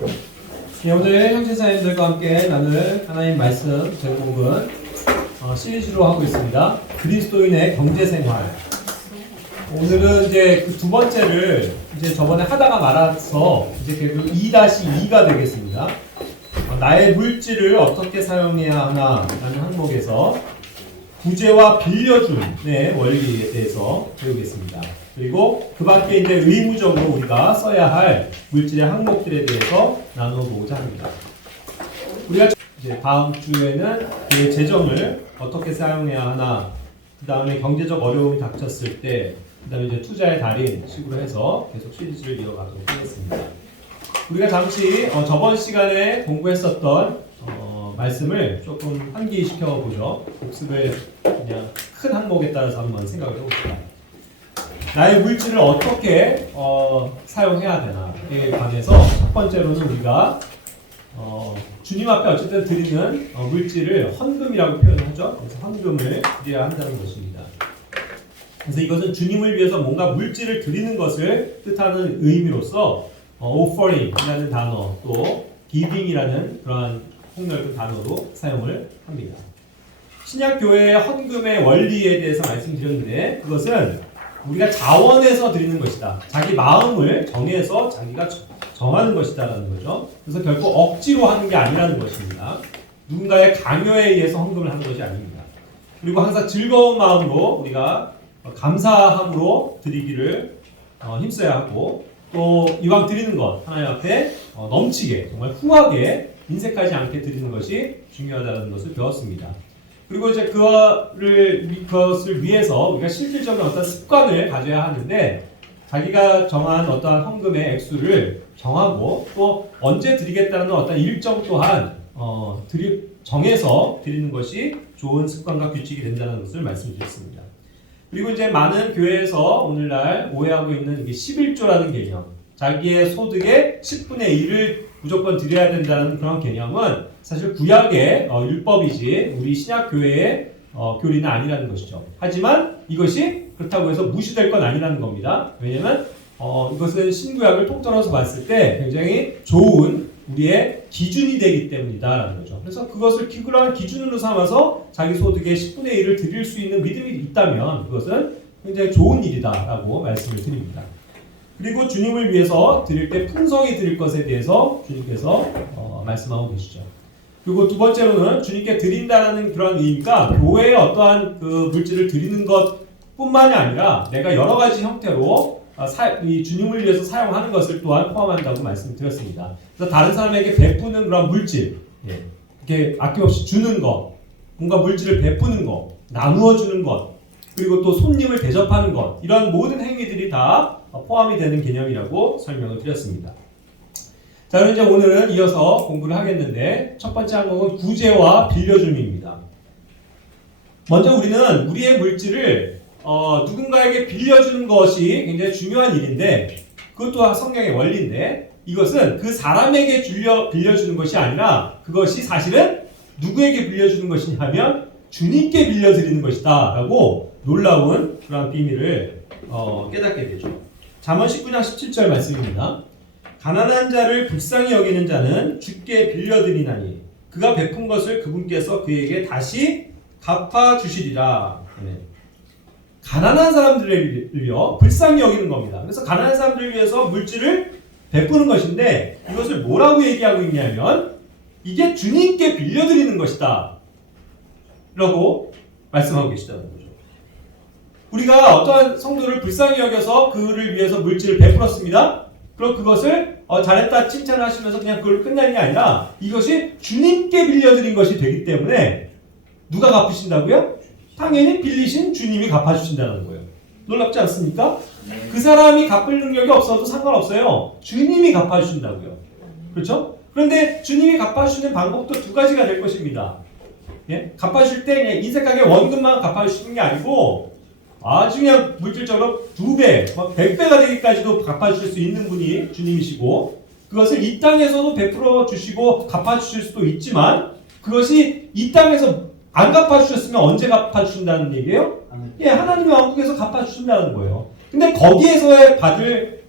네, 오늘 형제자님들과 함께 나눌 하나님 말씀 제목은 시리즈로 하고 있습니다. 그리스도인의 경제생활. 오늘은 이제 그 두 번째를 이제 저번에 하다가 말아서 이제 결국 2-2가 되겠습니다. 나의 물질을 어떻게 사용해야 하나라는 항목에서 구제와 빌려줌의 원리에 대해서 배우겠습니다. 그리고 그 밖에 이제 의무적으로 우리가 써야 할 물질의 항목들에 대해서 나눠보고자 합니다. 우리가 이제 다음 주에는 그 재정을 어떻게 사용해야 하나, 그 다음에 경제적 어려움이 닥쳤을 때, 그 다음에 이제 투자의 달인 식으로 해서 계속 시리즈를 이어가도록 하겠습니다. 우리가 잠시 저번 시간에 공부했었던 말씀을 조금 환기시켜 보죠. 복습을 그냥 큰 항목에 따라서 한번 생각을 해봅시다. 나의 물질을 어떻게 사용해야 되나에 관해서 첫 번째로는 우리가 주님 앞에 어쨌든 드리는 물질을 헌금이라고 표현하죠. 그래서 헌금을 드려야 한다는 것입니다. 그래서 이것은 주님을 위해서 뭔가 물질을 드리는 것을 뜻하는 의미로서 offering이라는 단어 또 giving이라는 그러한 폭넓은 단어로 사용을 합니다. 신약교회의 헌금의 원리에 대해서 말씀드렸는데 그것은 우리가 자원해서 드리는 것이다. 자기 마음을 정해서 자기가 정하는 것이다라는 거죠. 그래서 결코 억지로 하는 게 아니라는 것입니다. 누군가의 강요에 의해서 헌금을 하는 것이 아닙니다. 그리고 항상 즐거운 마음으로 우리가 감사함으로 드리기를 힘써야 하고 또 이왕 드리는 것 하나님 앞에 넘치게 정말 후하게 인색하지 않게 드리는 것이 중요하다는 것을 배웠습니다. 그리고 이제 그것을 위해서 우리가 실질적인 어떤 습관을 가져야 하는데 자기가 정한 어떠한 헌금의 액수를 정하고 또 언제 드리겠다는 어떤 일정 또한 정해서 드리는 것이 좋은 습관과 규칙이 된다는 것을 말씀드렸습니다. 그리고 이제 많은 교회에서 오늘날 오해하고 있는 11조라는 개념, 자기의 소득의 10분의 1을 무조건 드려야 된다는 그런 개념은 사실 구약의 율법이지 우리 신약교회의 교리는 아니라는 것이죠. 하지만 이것이 그렇다고 해서 무시될 건 아니라는 겁니다. 왜냐하면 이것은 신구약을 통틀어서 봤을 때 굉장히 좋은 우리의 기준이 되기 때문이다라는 거죠. 그래서 그것을 그러한 기준으로 삼아서 자기 소득의 10분의 1을 드릴 수 있는 믿음이 있다면 그것은 굉장히 좋은 일이다라고 말씀을 드립니다. 그리고 주님을 위해서 드릴 때 풍성히 드릴 것에 대해서 주님께서 말씀하고 계시죠. 그리고 두 번째로는 주님께 드린다는 그런 의미가 교회에 어떠한 그 물질을 드리는 것뿐만이 아니라 내가 여러 가지 형태로 이 주님을 위해서 사용하는 것을 또한 포함한다고 말씀드렸습니다. 그래서 다른 사람에게 베푸는 그런 물질, 이렇게 아낌없이 주는 것, 뭔가 물질을 베푸는 것, 나누어 주는 것, 그리고 또 손님을 대접하는 것, 이런 모든 행위들이 다 포함이 되는 개념이라고 설명을 드렸습니다. 자, 그럼 이제 오늘은 이어서 공부를 하겠는데 첫 번째 항목은 구제와 빌려줌입니다. 먼저 우리는 우리의 물질을 누군가에게 빌려주는 것이 굉장히 중요한 일인데 그것도 성경의 원리인데 이것은 그 사람에게 빌려주는 것이 아니라 그것이 사실은 누구에게 빌려주는 것이냐면 주님께 빌려드리는 것이다 라고 놀라운 그런 비밀을 깨닫게 되죠. 잠언 19장 17절 말씀입니다. 가난한 자를 불쌍히 여기는 자는 주께 빌려드리나니 그가 베푼 것을 그분께서 그에게 다시 갚아주시리라. 가난한 사람들을요 불쌍히 여기는 겁니다. 그래서 가난한 사람들을 위해서 물질을 베푸는 것인데 이것을 뭐라고 얘기하고 있냐면 이게 주님께 빌려드리는 것이다 라고 말씀하고 계시다는 거죠. 우리가 어떠한 성도를 불쌍히 여겨서 그를 위해서 물질을 베풀었습니다. 그럼 그것을 잘했다 칭찬을 하시면서 그냥 그걸 끝나는 게 아니라 이것이 주님께 빌려드린 것이 되기 때문에 누가 갚으신다고요? 당연히 빌리신 주님이 갚아주신다는 거예요. 놀랍지 않습니까? 그 사람이 갚을 능력이 없어도 상관없어요. 주님이 갚아주신다고요. 그렇죠? 그런데 주님이 갚아주시는 방법도 두 가지가 될 것입니다. 갚아주실 때 그냥 인색하게 원금만 갚아주시는 게 아니고 아주 그냥 물질적으로 2배, 100배가 되기까지도 갚아주실 수 있는 분이 주님이시고 그것을 이 땅에서도 베풀어 주시고 갚아주실 수도 있지만 그것이 이 땅에서 안 갚아주셨으면 언제 갚아주신다는 얘기예요? 하나님의 왕국에서 갚아주신다는 거예요. 근데 거기에서 받을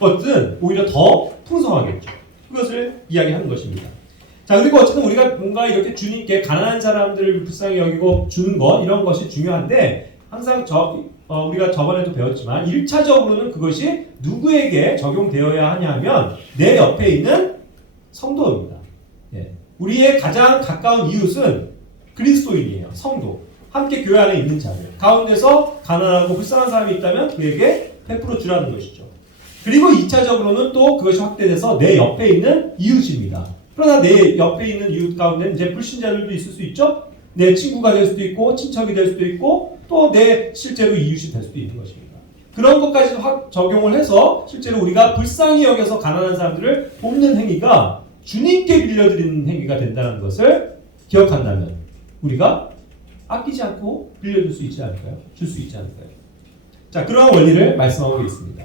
것은 오히려 더 풍성하겠죠. 그것을 이야기하는 것입니다. 자, 그리고 어쨌든 우리가 뭔가 이렇게 주님께 가난한 사람들을 불쌍히 여기고 주는 것, 이런 것이 중요한데, 항상 우리가 저번에도 배웠지만 1차적으로는 그것이 누구에게 적용되어야 하냐면 내 옆에 있는 성도입니다. 예. 우리의 가장 가까운 이웃은 그리스도인이에요. 성도. 함께 교회 안에 있는 자들. 가운데서 가난하고 불쌍한 사람이 있다면 그에게 베풀어 주라는 것이죠. 그리고 2차적으로는 또 그것이 확대돼서 내 옆에 있는 이웃입니다. 그러나 내 옆에 있는 이웃 가운데는 이제 불신자들도 있을 수 있죠. 내 친구가 될 수도 있고 친척이 될 수도 있고 또 내 실제로 이웃이 될 수도 있는 것입니다. 그런 것까지 적용을 해서 실제로 우리가 불쌍히 여겨서 가난한 사람들을 돕는 행위가 주님께 빌려드리는 행위가 된다는 것을 기억한다면 우리가 아끼지 않고 빌려줄 수 있지 않을까요? 줄 수 있지 않을까요? 자, 그러한 원리를 말씀하고 있습니다.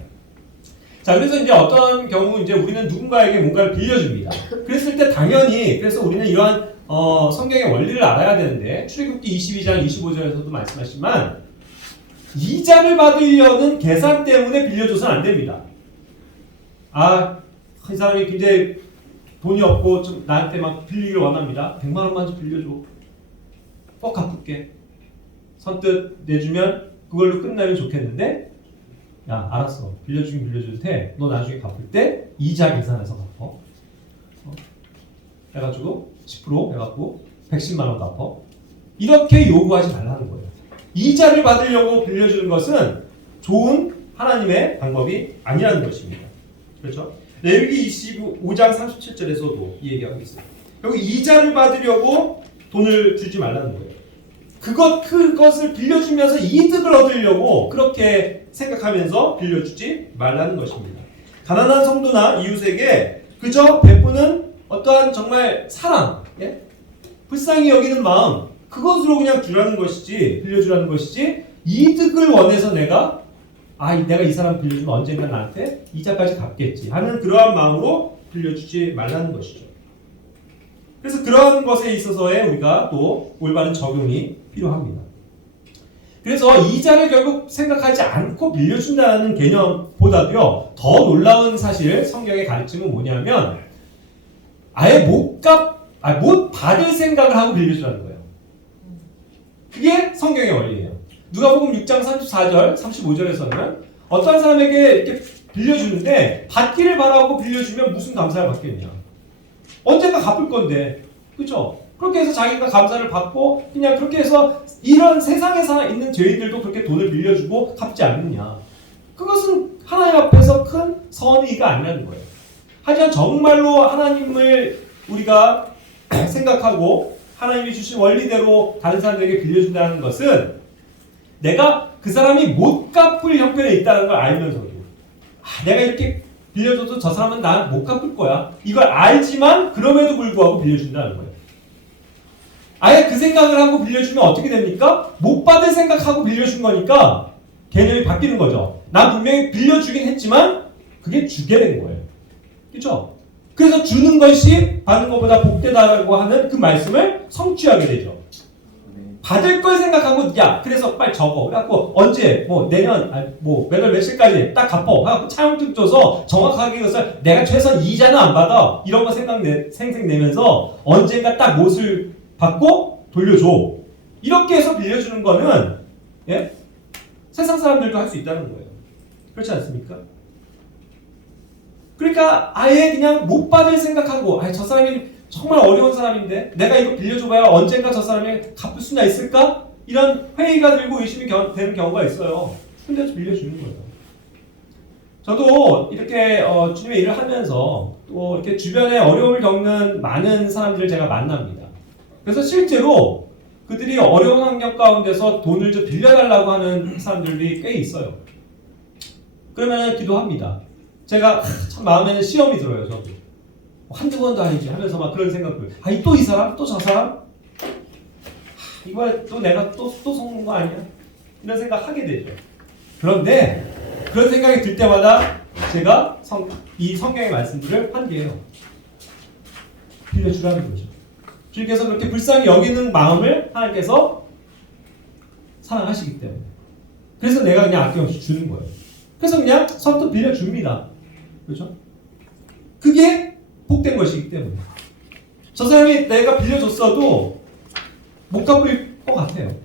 자, 그래서 이제 어떤 경우 이제 우리는 누군가에게 뭔가를 빌려줍니다. 그랬을 때 당연히 그래서 우리는 이러한 성경의 원리를 알아야 되는데 출애굽기 22장 25절에서도 말씀하시지만 이자를 받으려는 계산 때문에 빌려줘서는 안 됩니다. 이 사람이 굉장히 돈이 없고 좀 나한테 막 빌리기를 원합니다. 100만 원만 좀 빌려줘. 꼭 갚을게. 선뜻 내주면 그걸로 끝나면 좋겠는데 야, 알았어. 빌려주긴 빌려줄 테 너 나중에 갚을 때 이자 계산해서 갚어. 해가지고 10% 해갖고 110만 원 갚어. 이렇게 요구하지 말라는 거예요. 이자를 받으려고 빌려주는 것은 좋은 하나님의 방법이 아니라는 것입니다. 그렇죠? 레위기 25장 37절에서도 이 얘기하고 있어요. 여기 이자를 받으려고 돈을 주지 말라는 거예요. 그것을 빌려주면서 이득을 얻으려고 그렇게 생각하면서 빌려주지 말라는 것입니다. 가난한 성도나 이웃에게 그저 베푸는 어떠한 정말 사랑, 예? 불쌍히 여기는 마음, 그것으로 그냥 주라는 것이지, 빌려주라는 것이지, 이득을 원해서 내가 이 사람 빌려주면 언젠가 나한테 이자까지 갚겠지 하는 그러한 마음으로 빌려주지 말라는 것이죠. 그래서 그런 것에 있어서의 우리가 또 올바른 적용이 필요합니다. 그래서 이자를 결국 생각하지 않고 빌려준다는 개념보다도요, 더 놀라운 사실, 성경의 가르침은 뭐냐면, 아예 못 받을 생각을 하고 빌려주라는 거예요. 그게 성경의 원리예요. 누가복음 6장 34절, 35절에서는 어떤 사람에게 이렇게 빌려주는데 받기를 바라고 빌려주면 무슨 감사를 받겠냐. 언젠가 갚을 건데, 그렇죠? 그렇게 해서 자기가 감사를 받고 그냥 그렇게 해서 이런 세상에 있는 죄인들도 그렇게 돈을 빌려주고 갚지 않느냐. 그것은 하나님 앞에서 큰 선의가 아니라는 거예요. 하지만 정말로 하나님을 우리가 생각하고 하나님이 주신 원리대로 다른 사람들에게 빌려준다는 것은 내가 그 사람이 못 갚을 형편에 있다는 걸 알면서도 내가 이렇게 빌려줘도 저 사람은 나 못 갚을 거야. 이걸 알지만 그럼에도 불구하고 빌려준다는 거예요. 아예 그 생각을 하고 빌려주면 어떻게 됩니까? 못 받을 생각하고 빌려준 거니까 개념이 바뀌는 거죠. 난 분명히 빌려주긴 했지만 그게 주게 된 거예요. 그렇죠? 그래서 주는 것이 받는 것보다 복되다라고 하는 그 말씀을 성취하게 되죠. 받을 걸 생각하고 그래서 빨리 적어. 그래갖고 언제 내년 몇 월 며칠까지 딱 갚어. 그래갖고 차용증 줘서 정확하게 그것을 내가 최소한 이자는 안 받아. 이런 거 생색내면서 언젠가 딱 못을 받고 돌려줘. 이렇게 해서 빌려주는 거는 세상 사람들도 할 수 있다는 거예요. 그렇지 않습니까? 그러니까 아예 그냥 못 받을 생각하고 저 사람이 정말 어려운 사람인데 내가 이거 빌려줘봐야 언젠가 저 사람이 갚을 수나 있을까? 이런 회의가 들고 의심이 되는 경우가 있어요. 근데 빌려주는 거예요. 저도 이렇게 주님의 일을 하면서 또 이렇게 주변에 어려움을 겪는 많은 사람들을 제가 만납니다. 그래서 실제로 그들이 어려운 환경 가운데서 돈을 좀 빌려달라고 하는 사람들이 꽤 있어요. 그러면 기도합니다. 제가 참 마음에는 시험이 들어요. 저도 한두 번도 아니지 하면서 막 그런 생각들. 또 이 사람? 또 저 사람? 이번에 또 내가 또 속는 거 아니야? 이런 생각 하게 되죠. 그런데 그런 생각이 들 때마다 제가 이 성경의 말씀들을 환기해요. 빌려주라는 거죠. 주님께서 그렇게 불쌍히 여기는 마음을 하나님께서 사랑하시기 때문에. 그래서 내가 그냥 아낌없이 주는 거예요. 그래서 그냥 선뜻 빌려줍니다. 그렇죠? 그게 복된 것이기 때문에. 저 사람이 내가 빌려줬어도 못 갚을 것 같아요.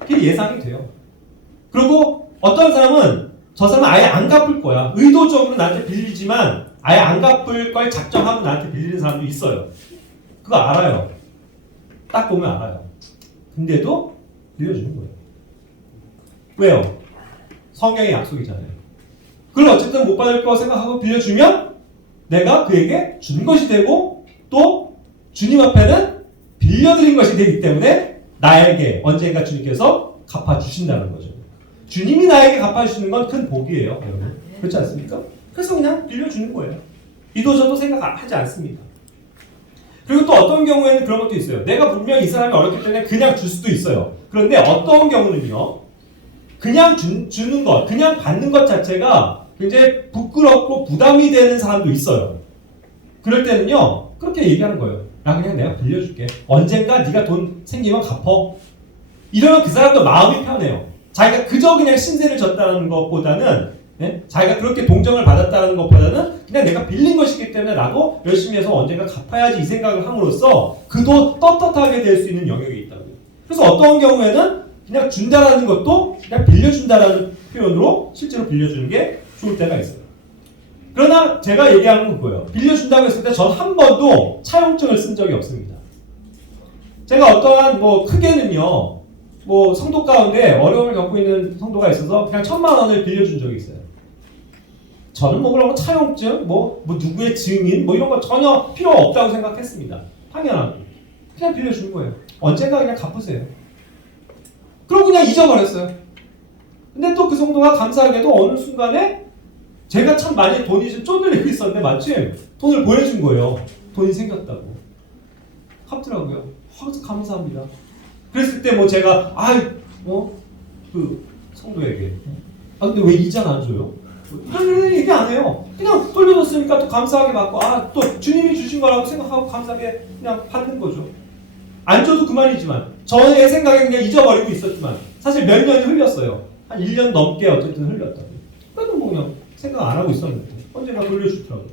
그게 예상이 돼요. 그리고 어떤 사람은 저 사람은 아예 안 갚을 거야. 의도적으로 나한테 빌리지만 아예 안 갚을 걸 작정하고 나한테 빌리는 사람도 있어요. 그거 알아요. 딱 보면 알아요. 근데도 빌려주는 거예요. 왜요? 성경의 약속이잖아요. 그걸 어쨌든 못 받을 거 생각하고 빌려주면 내가 그에게 준 것이 되고 또 주님 앞에는 빌려드린 것이 되기 때문에 나에게 언젠가 주님께서 갚아주신다는 거죠. 주님이 나에게 갚아주시는 건 큰 복이에요. 여러분. 그렇지 않습니까? 그래서 그냥 빌려주는 거예요. 이도저도 생각하지 않습니다. 그리고 또 어떤 경우에는 그런 것도 있어요. 내가 분명히 이 사람이 어렵기 때문에 그냥 줄 수도 있어요. 그런데 어떤 경우는요. 그냥 주는 것, 그냥 받는 것 자체가 굉장히 부끄럽고 부담이 되는 사람도 있어요. 그럴 때는요. 그렇게 얘기하는 거예요. 나 그냥 내가 빌려줄게. 언젠가 네가 돈 생기면 갚어. 이러면 그 사람도 마음이 편해요. 자기가 그저 그냥 신세를 졌다는 것보다는 자기가 그렇게 동정을 받았다는 것보다는 그냥 내가 빌린 것이기 때문에 나도 열심히 해서 언젠가 갚아야지 이 생각을 함으로써 그도 떳떳하게 될 수 있는 영역이 있다고요. 그래서 어떤 경우에는 그냥 준다라는 것도 그냥 빌려준다라는 표현으로 실제로 빌려주는 게 좋을 때가 있어요. 그러나 제가 얘기하는 건 그거예요. 빌려준다고 했을 때 전 한 번도 차용증을 쓴 적이 없습니다. 제가 어떠한 크게는요. 성도 가운데 어려움을 겪고 있는 성도가 있어서 그냥 1,000,000원을 빌려준 적이 있어요. 저는 그런 거 차용증, 누구의 증인, 이런 거 전혀 필요 없다고 생각했습니다. 당연하게. 그냥 빌려준 거예요. 언젠가 그냥 갚으세요. 그러고 그냥 잊어버렸어요. 근데 또 그 성도가 감사하게도 어느 순간에 제가 참 많이 돈이 좀 쪼들리고 있었는데 마침 돈을 보내준 거예요. 돈이 생겼다고. 갚더라고요. 그래서 감사합니다. 그랬을 때 제가 그 성도에게 근데 왜 이자는 안 줘요? 이런 얘기 안 해요. 그냥 돌려줬으니까 또 감사하게 받고 또 주님이 주신 거라고 생각하고 감사하게 그냥 받는 거죠. 안 줘도 그만이지만 저의 생각에 그냥 잊어버리고 있었지만 사실 몇 년이 흘렸어요. 한 1년 넘게 어쨌든 흘렸다고. 그래도 그냥 생각 안 하고 있었는데 언젠가 돌려주더라고요.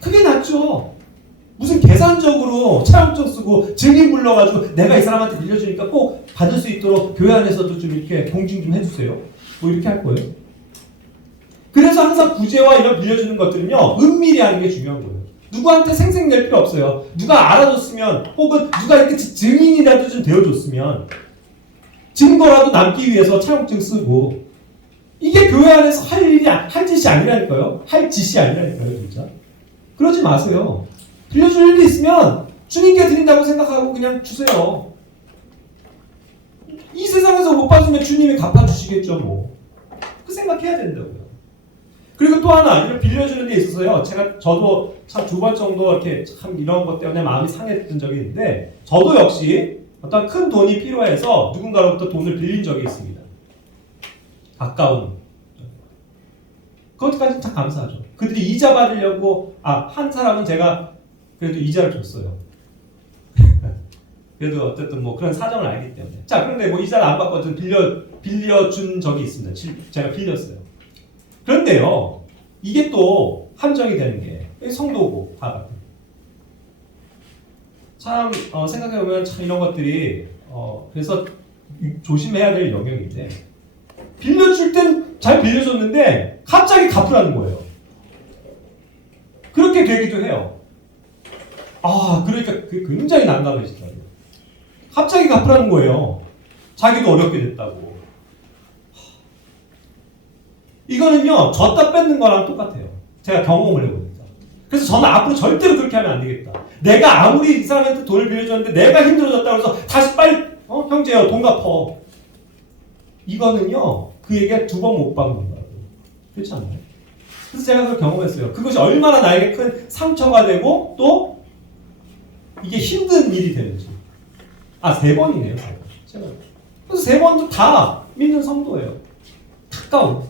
그게 낫죠. 무슨 계산적으로 차용증 쓰고 증인 불러가지고 내가 이 사람한테 빌려주니까 꼭 받을 수 있도록 교회 안에서도 좀 이렇게 공증 좀 해주세요. 이렇게 할 거예요. 그래서 항상 구제와 이런 빌려주는 것들은요. 은밀히 하는 게 중요한 거예요. 누구한테 생색낼 필요 없어요. 누가 알아줬으면 혹은 누가 이렇게 증인이라도 좀 되어줬으면 증거라도 남기 위해서 차용증 쓰고 이게 교회 안에서 할 짓이 아니라니까요. 할 짓이 아니라니까요. 진짜. 그러지 마세요. 빌려줄 일이 있으면 주님께 드린다고 생각하고 그냥 주세요. 이 세상에서 못 받으면 주님이 갚아주시겠죠. 그 생각해야 된다고요. 그리고 또 하나 이걸 빌려주는 데 있어서요. 저도 참 2번 정도 이렇게 참 이런 것 때문에 마음이 상했던 적이 있는데 저도 역시 어떤 큰 돈이 필요해서 누군가로부터 돈을 빌린 적이 있습니다. 가까운. 그것까지는 참 감사하죠. 그들이 이자 받으려고 한 사람은 제가 그래도 이자를 줬어요. 그래도 어쨌든 그런 사정을 알기 때문에. 자, 그런데 이자를 안 받거든 빌려준 적이 있습니다. 제가 빌렸어요. 그런데요, 이게 또 함정이 되는 게 성도고 다 참 생각해보면 참 이런 것들이 그래서 조심해야 될 영역인데 빌려줄 땐 잘 빌려줬는데 갑자기 갚으라는 거예요. 그렇게 되기도 해요. 그러니까 그게 굉장히 난감해지더라고요. 갑자기 갚으라는 거예요. 자기도 어렵게 됐다고. 이거는요, 줬다 뺏는 거랑 똑같아요. 제가 경험을 해보니까. 그래서 저는 앞으로 절대로 그렇게 하면 안 되겠다. 내가 아무리 이 사람한테 돈을 빌려줬는데 내가 힘들어졌다고 해서 다시 빨리 형제요 돈 갚어. 이거는요, 그에게 2번 못 박는 거라고. 그렇지 않나요? 그래서 제가 그걸 경험했어요. 그것이 얼마나 나에게 큰 상처가 되고 또 이게 힘든 일이 되는지. 3번이네요. 제가. 그래서 3번도 다 믿는 성도예요. 가까운.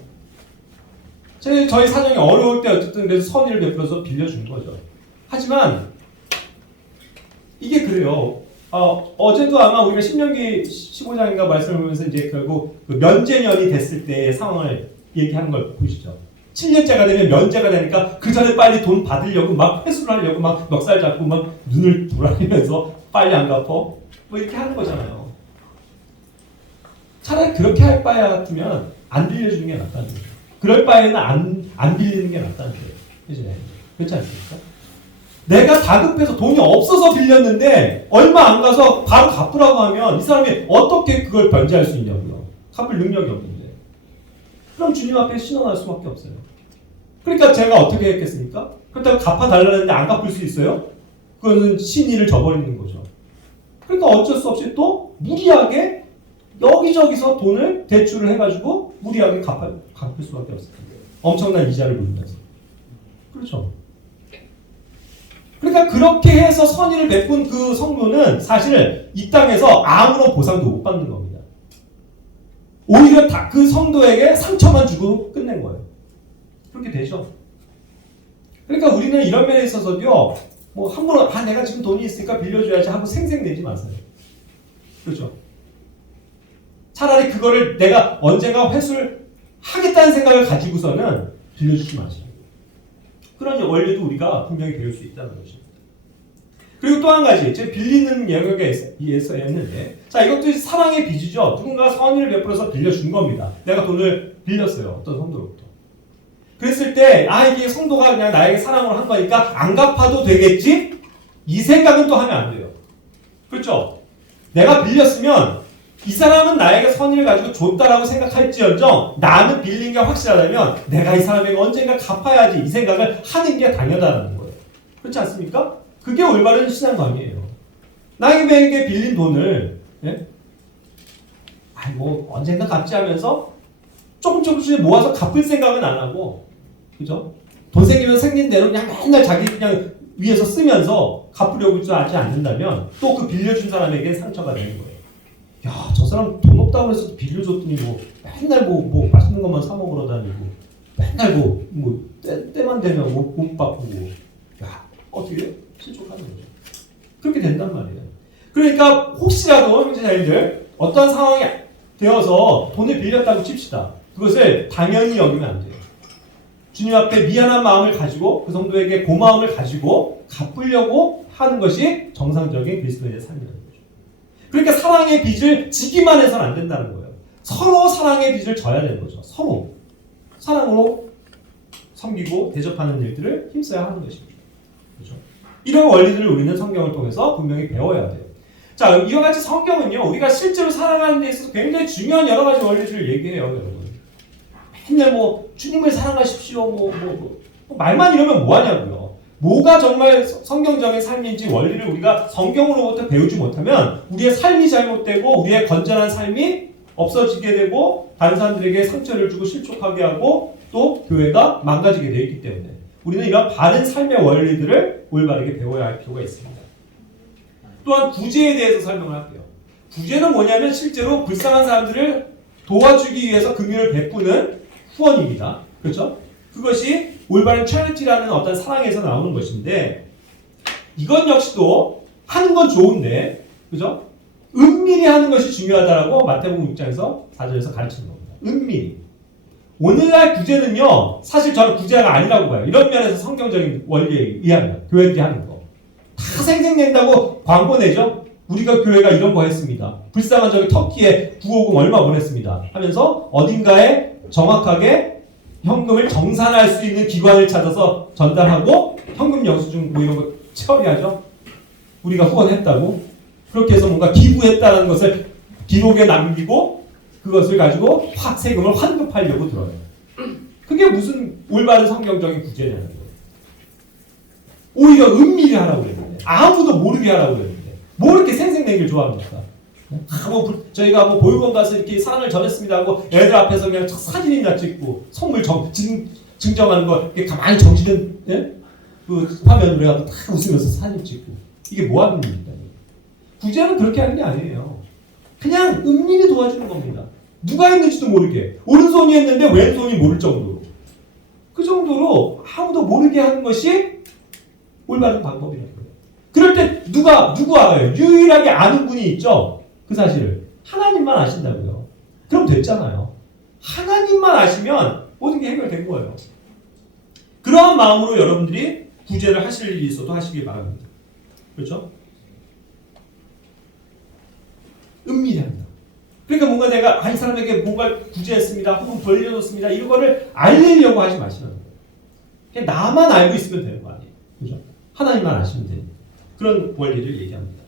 저희 사정이 어려울 때 어쨌든 그래서 선의를 베풀어서 빌려준 거죠. 하지만 이게 그래요. 어제도 아마 우리가 신명기 15장인가 말씀을 보면서 이제 결국 그 면제년이 됐을 때의 상황을 얘기하는 걸 보시죠. 7년째가 되면 면제가 되니까 그 전에 빨리 돈 받으려고 막 회수를 하려고 막 멱살 잡고 막 눈을 돌아다니면서 빨리 안 갚어. 뭐 이렇게 하는 거잖아요. 차라리 그렇게 할 바에 같으면 안 빌려주는 게 낫다는 거죠. 그럴 바에는 안 빌리는 게 낫다는 거예요. 그죠? 그렇지 않습니까? 내가 다급해서 돈이 없어서 빌렸는데 얼마 안 가서 바로 갚으라고 하면 이 사람이 어떻게 그걸 변제할 수 있냐고요. 갚을 능력이 없는데. 그럼 주님 앞에 신원할 수밖에 없어요. 그러니까 제가 어떻게 했겠습니까? 그렇다고 갚아달라는데 안 갚을 수 있어요? 그거는 신의를 저버리는 거죠. 그러니까 어쩔 수 없이 또 무리하게 여기저기서 돈을 대출을 해가지고 무리하게 갚을 수밖에 없어요. 엄청난 이자를 물면서. 그렇죠. 그러니까 그렇게 해서 선의를 베푼 그 성도는 사실 이 땅에서 아무런 보상도 못 받는 겁니다. 오히려 다 그 성도에게 상처만 주고 끝낸 거예요. 그렇게 되죠. 그러니까 우리는 이런 면에 있어서도요, 뭐 함부로 내가 지금 돈이 있으니까 빌려줘야지 하고 생색내지 마세요. 그렇죠. 차라리 그거를 내가 언젠가 회수를 하겠다는 생각을 가지고서는 빌려주지 마세요. 그런 원리도 우리가 분명히 배울 수 있다는 것입니다. 그리고 또 한 가지, 제가 빌리는 영역에 있었는데, 자, 이것도 사랑의 빚이죠. 누군가 선의를 베풀어서 빌려준 겁니다. 내가 돈을 빌렸어요. 어떤 성도로부터. 그랬을 때, 이게 성도가 그냥 나에게 사랑을 한 거니까 안 갚아도 되겠지? 이 생각은 또 하면 안 돼요. 그렇죠? 내가 빌렸으면 이 사람은 나에게 선의를 가지고 줬다라고 생각할지언정 나는 빌린 게 확실하다면 내가 이 사람에게 언젠가 갚아야지 이 생각을 하는 게 당연하다는 거예요. 그렇지 않습니까? 그게 올바른 신앙관이에요. 나에게 빌린 돈을 언젠가 갚지 하면서 조금씩 모아서 갚을 생각은 안 하고, 그죠? 돈 생기면 생긴 대로 그냥 맨날 자기 그냥 위에서 쓰면서 갚으려고 하지 않는다면 또 그 빌려준 사람에게 상처가 되는 거예요. 야, 저 사람 돈 없다고 해서 빌려줬더니 맨날 맛있는 것만 사 먹으러 다니고 맨날 때만 되면 못 바꾸고, 야, 어떻게 실족하는 거죠. 그렇게 된단 말이에요. 그러니까 혹시라도 형제자매들 어떤 상황이 되어서 돈을 빌렸다고 칩시다. 그것을 당연히 여기면 안 돼요. 주님 앞에 미안한 마음을 가지고 그 성도에게 고마움을 가지고 갚으려고 하는 것이 정상적인 그리스도인의 삶이라는 거죠. 그러니까 사랑의 빚을 지기만 해서는 안 된다는 거예요. 서로 사랑의 빚을 져야 되는 거죠. 서로 사랑으로 섬기고 대접하는 일들을 힘써야 하는 것입니다. 그렇죠? 이런 원리들을 우리는 성경을 통해서 분명히 배워야 돼요. 자, 이와 같이 성경은요, 우리가 실제로 살아가는 데 있어서 굉장히 중요한 여러 가지 원리들을 얘기해요, 여러분. 맨날 주님을 사랑하십시오, 말만 이러면 뭐하냐고요. 뭐가 정말 성경적인 삶인지 원리를 우리가 성경으로부터 배우지 못하면 우리의 삶이 잘못되고 우리의 건전한 삶이 없어지게 되고 다른 사람들에게 상처를 주고 실족하게 하고 또 교회가 망가지게 되어 있기 때문에 우리는 이런 바른 삶의 원리들을 올바르게 배워야 할 필요가 있습니다. 또한 구제에 대해서 설명을 할게요. 구제는 뭐냐면 실제로 불쌍한 사람들을 도와주기 위해서 긍휼을 베푸는 후원입니다. 그렇죠? 그것이 올바른 charity라는 어떤 사랑에서 나오는 것인데, 이건 역시도 하는 건 좋은데, 그죠? 은밀히 하는 것이 중요하다라고 마태복음 6장에서 4절에서 가르치는 겁니다. 은밀히. 오늘날 구제는요, 사실 저는 구제가 아니라고 봐요. 이런 면에서 성경적인 원리에 의하면 교회들이 하는 거 다 생색낸다고 광고 내죠. 우리가 교회가 이런 거 했습니다. 불쌍한 저기 터키에 구호금 얼마 보냈습니다 하면서 어딘가에 정확하게 현금을 정산할 수 있는 기관을 찾아서 전달하고 현금 영수증 이런 거 처리하죠. 우리가 후원했다고. 그렇게 해서 뭔가 기부했다는 것을 기록에 남기고 그것을 가지고 세금을 환급하려고 들어요. 그게 무슨 올바른 성경적인 구제냐는 거예요. 오히려 은밀히 하라고 그랬는데, 아무도 모르게 하라고 그랬는데, 뭐 이렇게 생색내기를 좋아합니까? 저희가 보육원 가서 이렇게 사랑을 전했습니다 하고 애들 앞에서 그냥 사진이나 찍고 선물 증정하는 거 이렇게 가만히 정지된 그 화면으로 해가지고 다 웃으면서 사진 찍고, 이게 뭐 하는 겁니까? 구제는 그렇게 하는 게 아니에요. 그냥 은밀히 도와주는 겁니다. 누가 했는지도 모르게. 오른손이 했는데 왼손이 모를 정도로. 그 정도로 아무도 모르게 하는 것이 올바른 방법이라는 거예요. 그럴 때 누구 알아요? 유일하게 아는 분이 있죠? 그 사실을. 하나님만 아신다고요. 그럼 됐잖아요. 하나님만 아시면 모든 게 해결된 거예요. 그러한 마음으로 여러분들이 구제를 하실 일이 있어도 하시길 바랍니다. 그렇죠? 은밀히 합니다. 그러니까 뭔가 내가 이 사람에게 뭔가 구제했습니다. 혹은 벌려줬습니다. 이런 거를 알리려고 하지 마시는 거예요. 그냥 나만 알고 있으면 되는 거 아니에요. 그죠? 하나님만 아시면 되는 그런 원리를 얘기합니다.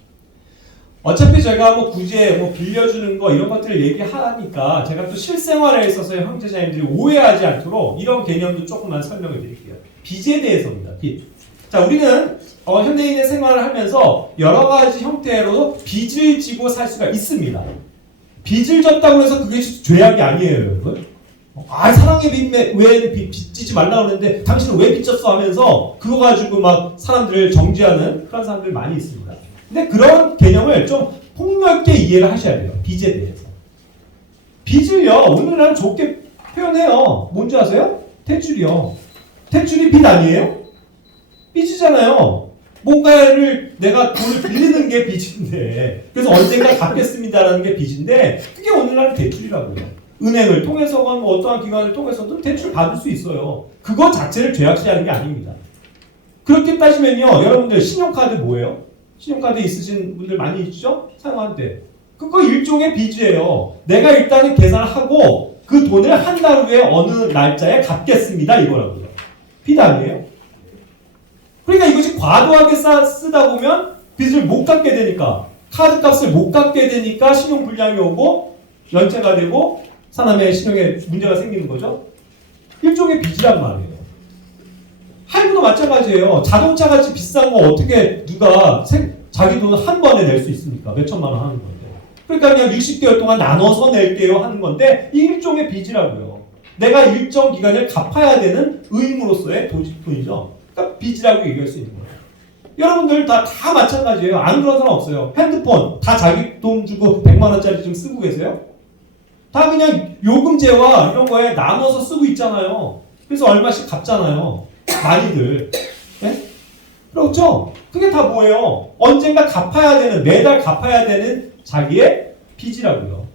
어차피 제가 뭐 구제, 뭐 빌려주는 거 이런 것들을 얘기하니까 제가 또 실생활에 있어서 형제자님들이 오해하지 않도록 이런 개념도 조금만 설명을 드릴게요. 빚에 대해서입니다. 빚. 자, 우리는 현대인의 생활을 하면서 여러 가지 형태로 빚을 지고 살 수가 있습니다. 빚을 졌다고 해서 그게 죄악이 아니에요, 여러분. 사랑의 빚, 왜 빚 지지 말라고 그러는데 당신은 왜 빚 졌어 하면서 그거 가지고 막 사람들을 정죄하는 그런 사람들 많이 있습니다. 근데 그런 개념을 좀 폭넓게 이해를 하셔야 돼요. 빚에 대해서. 빚을요, 오늘날은 좋게 표현해요. 뭔지 아세요? 대출이요. 대출이 빚 아니에요? 빚이잖아요. 뭔가를 내가 돈을 빌리는 게 빚인데, 그래서 언젠가 갚겠습니다라는 게 빚인데, 그게 오늘날은 대출이라고요. 은행을 통해서건 뭐 어떠한 기관을 통해서도 대출 받을 수 있어요. 그거 자체를 죄악시하는 게 아닙니다. 그렇게 따지면요, 여러분들 신용카드 뭐예요? 신용카드 있으신 분들 많이 있죠? 사용하는데. 그거 일종의 빚이에요. 내가 일단은 계산을 하고 그 돈을 한 달 후에 어느 날짜에 갚겠습니다. 이거라고요. 빚 아니에요? 그러니까 이것이 과도하게 쓰다 보면 빚을 못 갚게 되니까, 카드 값을 못 갚게 되니까 신용불량이 오고 연체가 되고 사람의 신용에 문제가 생기는 거죠. 일종의 빚이란 말이에요. 할부도 마찬가지예요. 자동차 같이 비싼 거 어떻게 누가 자기 돈 한 번에 낼 수 있습니까? 몇 천만 원 하는 건데. 그러니까 그냥 60개월 동안 나눠서 낼게요 하는 건데 이 일종의 빚이라고요. 내가 일정 기간을 갚아야 되는 의무로서의 돈이죠. 그러니까 빚이라고 얘기할 수 있는 거예요. 여러분들 다 마찬가지예요. 안 그런 사람 없어요. 핸드폰 다 자기 돈 주고 100만 원짜리 좀 쓰고 계세요? 다 그냥 요금제와 이런 거에 나눠서 쓰고 있잖아요. 그래서 얼마씩 갚잖아요. 많이들. 네? 그렇죠? 그게 다 뭐예요? 언젠가 갚아야 되는, 매달 갚아야 되는 자기의 빚이라고요.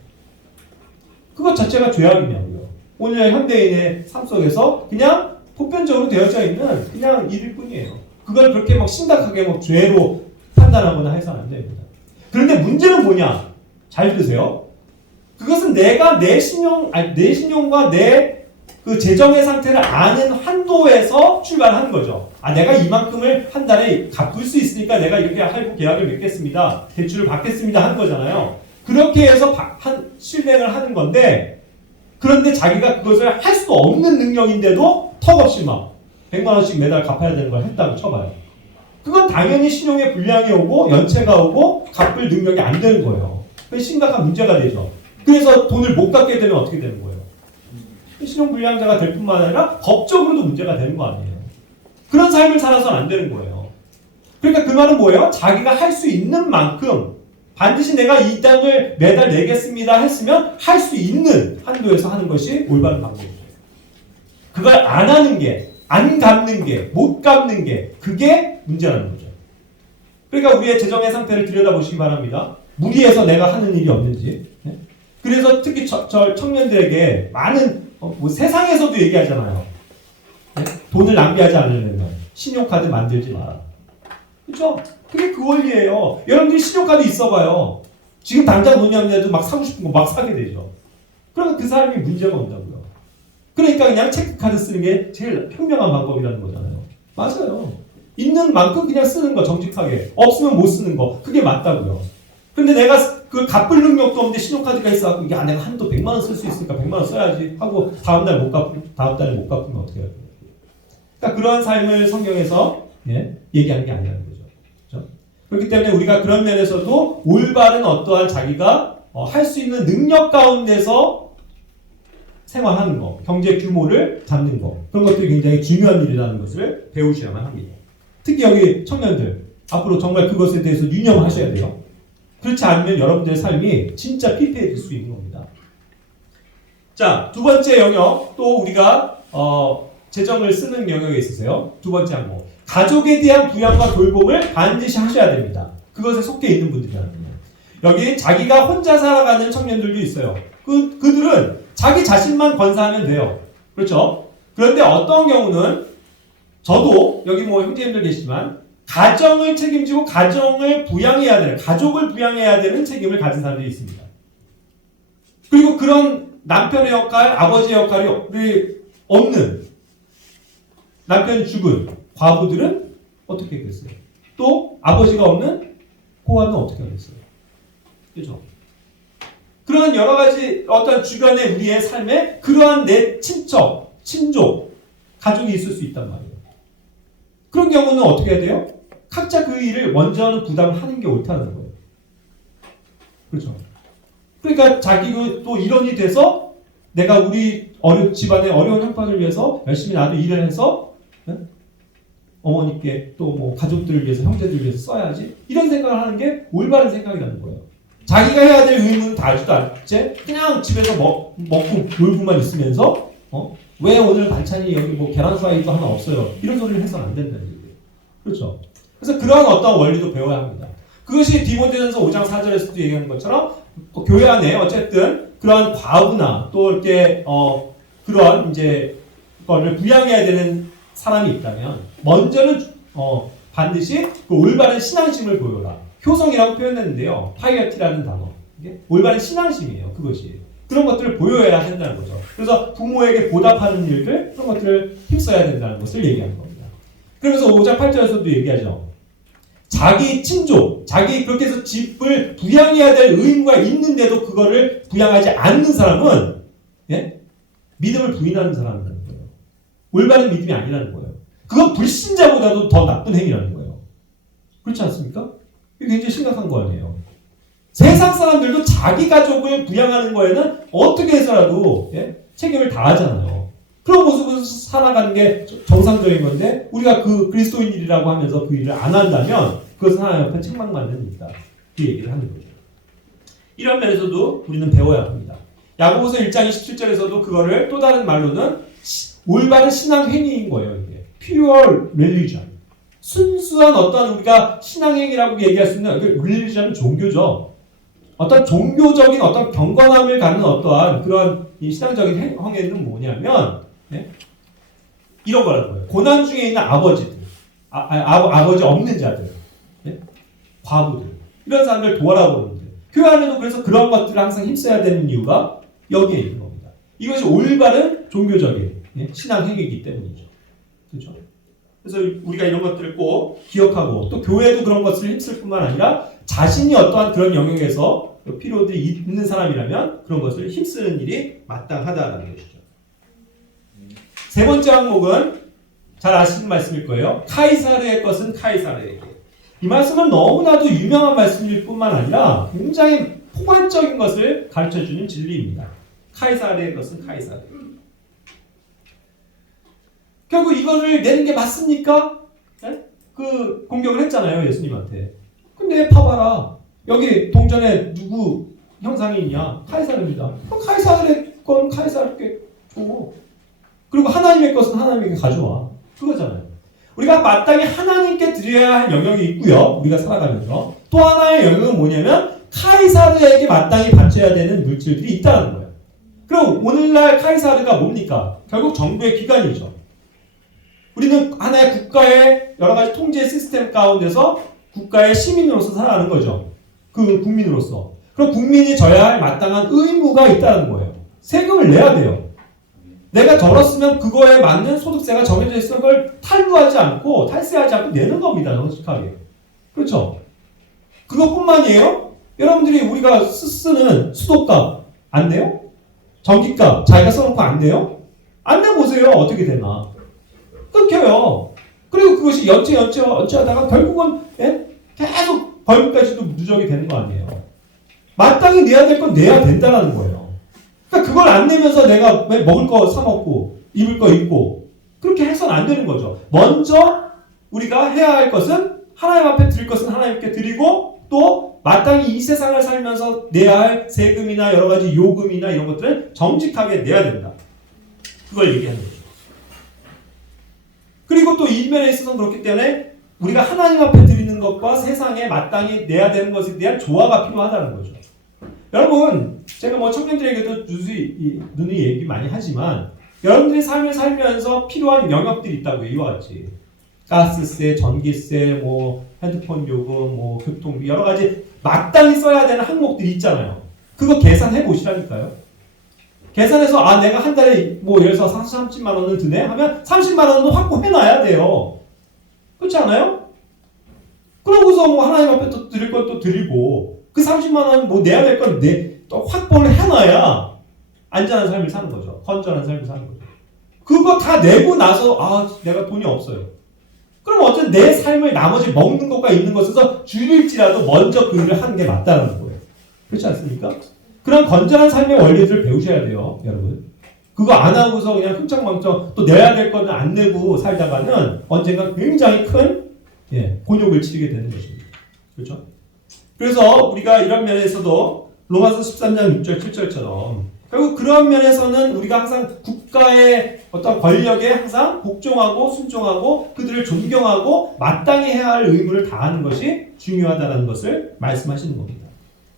그것 자체가 죄악이냐고요. 오늘 현대인의 삶 속에서 그냥 보편적으로 되어져 있는 그냥 일일 뿐이에요. 그걸 그렇게 막 심각하게 막 죄로 판단하거나 해서는 안 됩니다. 그런데 문제는 뭐냐? 잘 들으세요. 그것은 내가 내 신용과 내 그 재정의 상태를 아는 한도에서 출발하는 거죠. 내가 이만큼을 한 달에 갚을 수 있으니까 내가 이렇게 할부 계약을 맺겠습니다. 대출을 받겠습니다 하는 거잖아요. 그렇게 해서 실행을 하는 건데, 그런데 자기가 그것을 할 수 없는 능력인데도 턱없이 막 100만 원씩 매달 갚아야 되는 걸 했다고 쳐봐요. 그건 당연히 신용에 불량이 오고 연체가 오고 갚을 능력이 안 되는 거예요. 그게 심각한 문제가 되죠. 그래서 돈을 못 갚게 되면 어떻게 되는 거예요? 신용불량자가 될 뿐만 아니라 법적으로도 문제가 되는 거 아니에요. 그런 삶을 살아서는 안 되는 거예요. 그러니까 그 말은 뭐예요? 자기가 할 수 있는 만큼 반드시 내가 이 땅을 매달 내겠습니다 했으면 할 수 있는 한도에서 하는 것이 올바른 방법이에요. 그걸 안 하는 게, 안 갚는 게, 못 갚는 게 그게 문제라는 거죠. 그러니까 우리의 재정의 상태를 들여다보시기 바랍니다. 무리해서 내가 하는 일이 없는지. 그래서 특히 저 청년들에게 많은 뭐 세상에서도 얘기하잖아요. 돈을 낭비하지 않으려면 신용카드 만들지 마라. 그렇죠? 그게 그 원리예요. 여러분들이 신용카드 있어봐요. 지금 당장 돈이 없는데도 막 사고 싶은 거 막 사게 되죠. 그러면 그 사람이 문제가 온다고요. 그러니까 그냥 체크카드 쓰는 게 제일 현명한 방법이라는 거잖아요. 맞아요. 있는 만큼 그냥 쓰는 거 정직하게. 없으면 못 쓰는 거. 그게 맞다고요. 근데 내가 그 갚을 능력도 없는데 신용카드가 있어갖고 내가 한도 100만 원 쓸 수 있으니까 100만 원 써야지 하고 다음 달에 못 갚으면 어떻게 할까요? 그러니까 그러한 삶을 성경에서 얘기하는 게 아니라는 거죠. 그렇죠? 그렇기 때문에 우리가 그런 면에서도 올바른 어떠한 자기가 할 수 있는 능력 가운데서 생활하는 거, 경제 규모를 잡는 거, 그런 것들이 굉장히 중요한 일이라는 것을 배우셔야만 합니다. 특히 여기 청년들 앞으로 정말 그것에 대해서 유념하셔야 돼요. 그렇지 않으면 여러분들의 삶이 진짜 피폐해질 수 있는 겁니다. 자, 두 번째 영역, 또 우리가 재정을 쓰는 영역에 있으세요. 두 번째 항목, 가족에 대한 부양과 돌봄을 반드시 하셔야 됩니다. 그것에 속해 있는 분들이라는 거예요. 여기 자기가 혼자 살아가는 청년들도 있어요. 그들은 자기 자신만 건사하면 돼요. 그렇죠? 그런데 어떤 경우는 저도 여기 뭐 형제님들 계시지만 가정을 책임지고 가정을 부양해야 되는, 가족을 부양해야 되는 책임을 가진 사람들이 있습니다. 그리고 그런 남편의 역할, 아버지의 역할이 없는, 남편이 죽은 과부들은 어떻게 하겠어요? 또 아버지가 없는 고아는 어떻게 하겠어요? 그죠? 그런 여러 가지 어떤 주변의 우리의 삶에 그러한 내 친척, 친족, 가족이 있을 수 있단 말이에요. 그런 경우는 어떻게 해야 돼요? 각자 그 일을 먼저는 부담을 하는 게 옳다는 거예요. 그렇죠? 그러니까 자기가 또 일원이 돼서 내가 우리 집안의 어려운 형편을 위해서 열심히 나도 일을 해서 어머니께 또 뭐 가족들을 위해서, 형제들을 위해서 써야지, 이런 생각을 하는 게 올바른 생각이라는 거예요. 자기가 해야 될 의무는 다 하지도 않지, 그냥 집에서 먹고 놀고만 있으면서 왜 오늘 반찬이 여기 뭐 계란 후라이도 하나 없어요, 이런 소리를 해서는 안 된다는 얘기예요. 그렇죠? 그래서 그러한 어떤 원리도 배워야 합니다. 그것이 디모데전서 5장 4절에서도 얘기하는 것처럼 교회 안에 어쨌든 그러한 과부나 또 이렇게 그러한 이제 거를 부양해야 되는 사람이 있다면 먼저는 반드시 그 올바른 신앙심을 보여라. 효성이라고 표현했는데요. 파이어티라는 단어. 이게 올바른 신앙심이에요. 그것이. 그런 것들을 보여야 된다는 거죠. 그래서 부모에게 보답하는 일들, 그런 것들을 힘써야 된다는 것을 얘기하는 겁니다. 그러면서 5장 8절에서도 얘기하죠. 자기 친족, 자기 그렇게 해서 집을 부양해야 될 의무가 있는데도 그거를 부양하지 않는 사람은 믿음을 부인하는 사람이라는 거예요. 올바른 믿음이 아니라는 거예요. 그건 불신자보다도 더 나쁜 행위라는 거예요. 그렇지 않습니까? 이게 굉장히 심각한 거 아니에요. 세상 사람들도 자기 가족을 부양하는 거에는 어떻게 해서라도 책임을 다하잖아요. 그런 모습으로 살아가는 게 정상적인 건데 우리가 그 그리스도인이라고 하면서 그 일을 안 한다면 그것은 하나님 앞에 책망받는 일이다. 그 얘기를 하는 거죠. 이런 면에서도 우리는 배워야 합니다. 야고보서 1장 27절에서도 그거를 또 다른 말로는 올바른 신앙 행위인 거예요. 이게 pure religion. 순수한 어떤 우리가 신앙 행위라고 얘기할 수 있는 religion은 종교죠. 어떤 종교적인 어떤 경건함을 갖는 어떠한 그런 신앙적인 행위는 뭐냐면 이런 거라는 거예요. 고난 중에 있는 아버지들, 아버지 없는 자들, 과부들, 이런 사람들 도와보는 데 교회 안에도 그래서 그런 것들을 항상 힘써야 되는 이유가 여기에 있는 겁니다. 이것이 올바른 종교적인 신앙 행위이기 때문이죠. 그렇죠? 그래서 우리가 이런 것들을 꼭 기억하고 또 교회도 그런 것을 힘쓸 뿐만 아니라 자신이 어떠한 그런 영역에서 필요들이 있는 사람이라면 그런 것을 힘쓰는 일이 마땅하다는 것이죠. 세 번째 항목은 잘 아시는 말씀일 거예요. 카이사르의 것은 카이사르에게. 이 말씀은 너무나도 유명한 말씀일 뿐만 아니라 굉장히 포괄적인 것을 가르쳐주는 진리입니다. 카이사르의 것은 카이사르. 결국 이거를 내는 게 맞습니까? 그 공격을 했잖아요, 예수님한테. 근데 봐봐라. 여기 동전에 누구 형상이 있냐? 카이사르입니다. 그럼 카이사르의 건 카이사르께 줘. 그리고 하나님의 것은 하나님에게 가져와. 그거잖아요. 우리가 마땅히 하나님께 드려야 할 영역이 있고요. 우리가 살아가면서. 또 하나의 영역은 뭐냐면 카이사르에게 마땅히 바쳐야 되는 물질들이 있다는 거예요. 그럼 오늘날 카이사르가 뭡니까? 결국 정부의 기관이죠. 우리는 하나의 국가의 여러 가지 통제 시스템 가운데서 국가의 시민으로서 살아가는 거죠. 그 국민으로서. 그럼 국민이 져야 할 마땅한 의무가 있다는 거예요. 세금을 내야 돼요. 내가 벌었으면 그거에 맞는 소득세가 정해져 있는 걸 탈루하지 않고 탈세하지 않고 내는 겁니다. 정직하게. 그렇죠? 그것뿐만이에요. 여러분들이 우리가 쓰는 수도값 안 내요? 전기값 자기가 써놓고 안 내요? 안 내보세요. 어떻게 되나. 끊겨요. 그리고 그것이 연체 하다가 결국은 계속 벌금까지도 누적이 되는 거 아니에요. 마땅히 내야 될 건 내야 된다는 거예요. 그러니까 그걸 안 내면서 내가 왜 먹을 거 사 먹고 입을 거 입고 그렇게 해서는 안 되는 거죠. 먼저 우리가 해야 할 것은 하나님 앞에 드릴 것은 하나님께 드리고 또 마땅히 이 세상을 살면서 내야 할 세금이나 여러 가지 요금이나 이런 것들은 정직하게 내야 된다. 그걸 얘기하는 거죠. 그리고 또 이 면에 있어서는 그렇기 때문에 우리가 하나님 앞에 드리는 것과 세상에 마땅히 내야 되는 것에 대한 조화가 필요하다는 거죠. 여러분, 제가 뭐 청년들에게도 누누이 얘기 많이 하지만 여러분들이 삶을 살면서 필요한 영역들이 있다고요. 이와 같이 가스세, 전기세, 뭐 핸드폰 요금, 뭐 교통비 여러 가지 마땅히 써야 되는 항목들이 있잖아요. 그거 계산해 보시라니까요. 계산해서 내가 한 달에 뭐 예를 들어서 30만 원을 드네 하면 30만 원은 확보해놔야 돼요. 그렇지 않아요? 그러고서 뭐 하나님 앞에 또 드릴 건 또 드리고 그 30만 원 뭐 내야 될 건 또 확보를 해놔야 안전한 삶을 사는 거죠. 건전한 삶을 사는 거죠. 그거 다 내고 나서 내가 돈이 없어요. 그럼 어쨌든 내 삶을 나머지 먹는 것과 있는 것에서 줄일지라도 먼저 그 일을 하는 게 맞다는 거예요. 그렇지 않습니까? 그런 건전한 삶의 원리들을 배우셔야 돼요, 여러분. 그거 안 하고서 그냥 흥청망청 또 내야 될 거는 안 내고 살다가는 언젠가 굉장히 큰 곤욕을 치르게 되는 것입니다. 그렇죠? 그래서 우리가 이런 면에서도 로마서 13장 6절 7절처럼 결국 그런 면에서는 우리가 항상 국가의 어떤 권력에 항상 복종하고 순종하고 그들을 존경하고 마땅히 해야 할 의무를 다하는 것이 중요하다는 것을 말씀하시는 겁니다.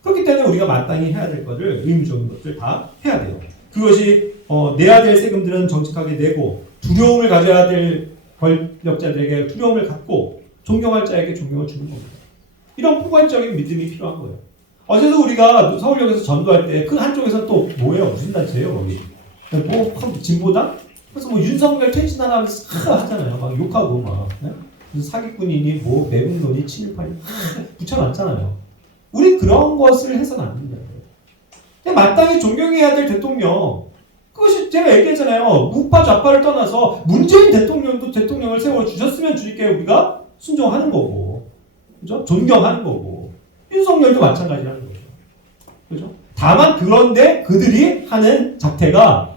그렇기 때문에 우리가 마땅히 해야 될 것을 의무적인 것들 다 해야 돼요. 그것이 내야 될 세금들은 정직하게 내고 두려움을 가져야 될 권력자들에게 두려움을 갖고 존경할 자에게 존경을 주는 겁니다. 이런 포괄적인 믿음이 필요한 거예요. 어제도 우리가 서울역에서 전도할 때 그 한쪽에서 또 뭐예요? 무슨 단체예요? 거기 뭐 진보당? 그래서 뭐 윤석열 퇴진하라 하면서 하잖아요. 막 욕하고 막 무슨 사기꾼이니 뭐 매국노니 친일파니 붙여놨잖아요. 우리 그런 것을 해서는 안 된다. 마땅히 존경해야 될 대통령 그것이 제가 얘기했잖아요. 우파 좌파를 떠나서 문재인 대통령도 대통령을 세워주셨으면 주님께 우리가 순종하는 거고 그죠? 존경하는 거고 윤석열도 마찬가지라는 거죠. 그죠? 다만 그런데 그들이 하는 작태가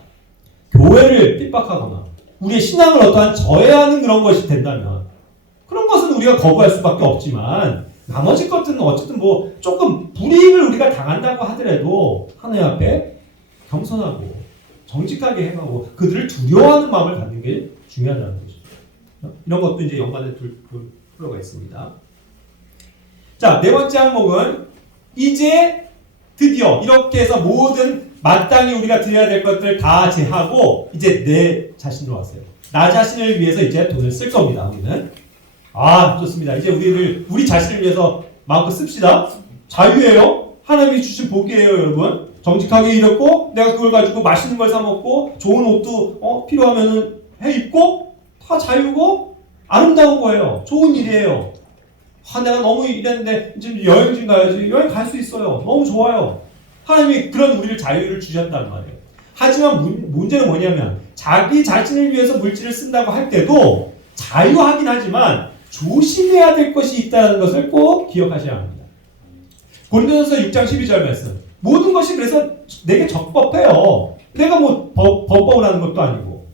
교회를 핍박하거나 우리의 신앙을 어떠한 저해하는 그런 것이 된다면 그런 것은 우리가 거부할 수밖에 없지만 나머지 것들은 어쨌든 뭐 조금 불이익을 우리가 당한다고 하더라도 하나님 앞에 겸손하고 정직하게 행하고 그들을 두려워하는 마음을 갖는 게 중요하다는 것이죠. 이런 것도 이제 연관에 둘 필요가 있습니다. 자, 네 번째 항목은 이제 드디어 이렇게 해서 모든 마땅히 우리가 드려야 될 것들을 다 제하고 이제 내 자신으로 왔어요. 나 자신을 위해서 이제 돈을 쓸 겁니다. 우리는. 좋습니다. 이제 우리 자신을 위해서 마음껏 씁시다. 자유예요. 하나님이 주신 복이에요, 여러분. 정직하게 일했고 내가 그걸 가지고 맛있는 걸 사 먹고 좋은 옷도 필요하면 해 입고 다 자유고 아름다운 거예요. 좋은 일이에요. 내가 너무 일했는데 지금 여행 좀 가야지. 여행 갈 수 있어요. 너무 좋아요. 하나님이 그런 우리를 자유를 주셨단 말이에요. 하지만 문제는 뭐냐면 자기 자신을 위해서 물질을 쓴다고 할 때도 자유하긴 하지만 조심해야 될 것이 있다는 것을 꼭 기억하셔야 합니다. 고린도전서 6장 12절 말씀. 모든 것이 그래서 내게 적법해요. 내가 뭐 범법을 하는 것도 아니고.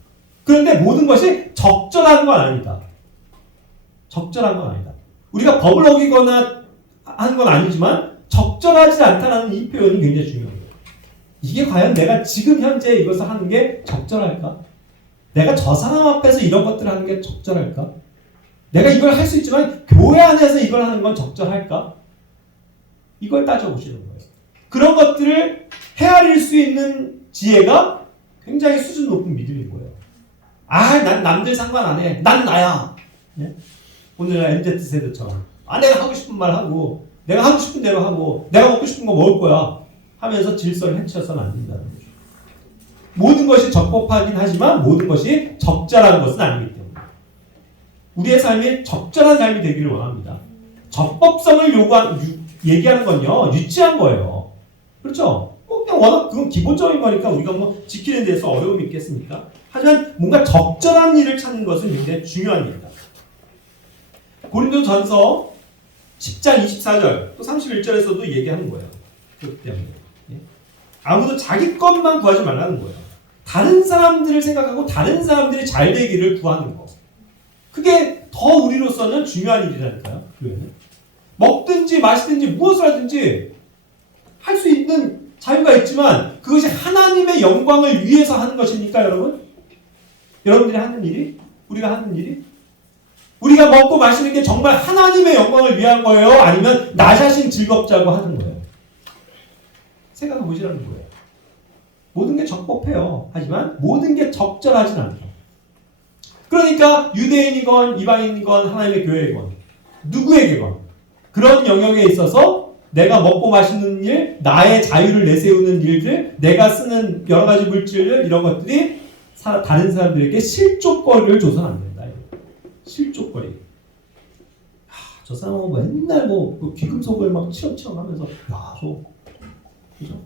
그런데 모든 것이 적절한 건 아니다. 적절한 건 아니다. 우리가 법을 어기거나 하는 건 아니지만 적절하지 않다는 이 표현이 굉장히 중요합니다. 이게 과연 내가 지금 현재 이것을 하는 게 적절할까? 내가 저 사람 앞에서 이런 것들을 하는 게 적절할까? 내가 이걸 할 수 있지만 교회 안에서 이걸 하는 건 적절할까? 이걸 따져보시는 거예요. 그런 것들을 헤아릴 수 있는 지혜가 굉장히 수준 높은 믿음인 거예요. 난 남들 상관 안 해. 난 나야. 네? 오늘날 MZ세대처럼 내가 하고 싶은 말 하고 내가 하고 싶은 대로 하고 내가 먹고 싶은 거 먹을 거야 하면서 질서를 해치워서는 안 된다는 거죠. 모든 것이 적법하긴 하지만 모든 것이 적절한 것은 아니기 때문에 우리의 삶이 적절한 삶이 되기를 원합니다. 적법성을 얘기하는 건요 유치한 거예요. 그렇죠? 그냥 워낙 그건 기본적인 거니까 우리가 뭐 지키는 데서 어려움이 있겠습니까? 하지만 뭔가 적절한 일을 찾는 것은 굉장히 중요한 일이다. 고린도전서 10장 24절 또 31절에서도 얘기하는 거예요. 그렇기 때문에 아무도 자기 것만 구하지 말라는 거예요. 다른 사람들을 생각하고 다른 사람들이 잘 되기를 구하는 거. 그게 더 우리로서는 중요한 일이라니까요. 교회는. 먹든지 마시든지 무엇을 하든지 할 수 있는 자유가 있지만 그것이 하나님의 영광을 위해서 하는 것입니까, 여러분? 여러분들이 하는 일이? 우리가 하는 일이? 우리가 먹고 마시는 게 정말 하나님의 영광을 위한 거예요? 아니면 나 자신 즐겁자고 하는 거예요? 생각해 보시라는 거예요. 모든 게 적법해요. 하지만 모든 게 적절하진 않다. 그러니까 유대인이건 이방인이건 하나님의 교회이건 누구에게건 그런 영역에 있어서 내가 먹고 마시는 일, 나의 자유를 내세우는 일들, 내가 쓰는 여러 가지 물질들 이런 것들이 다른 사람들에게 실족거리를 줘서는 안 된다. 실족거리. 저 사람은 맨날 귀금속을 막 치렁치렁 하면서 그죠?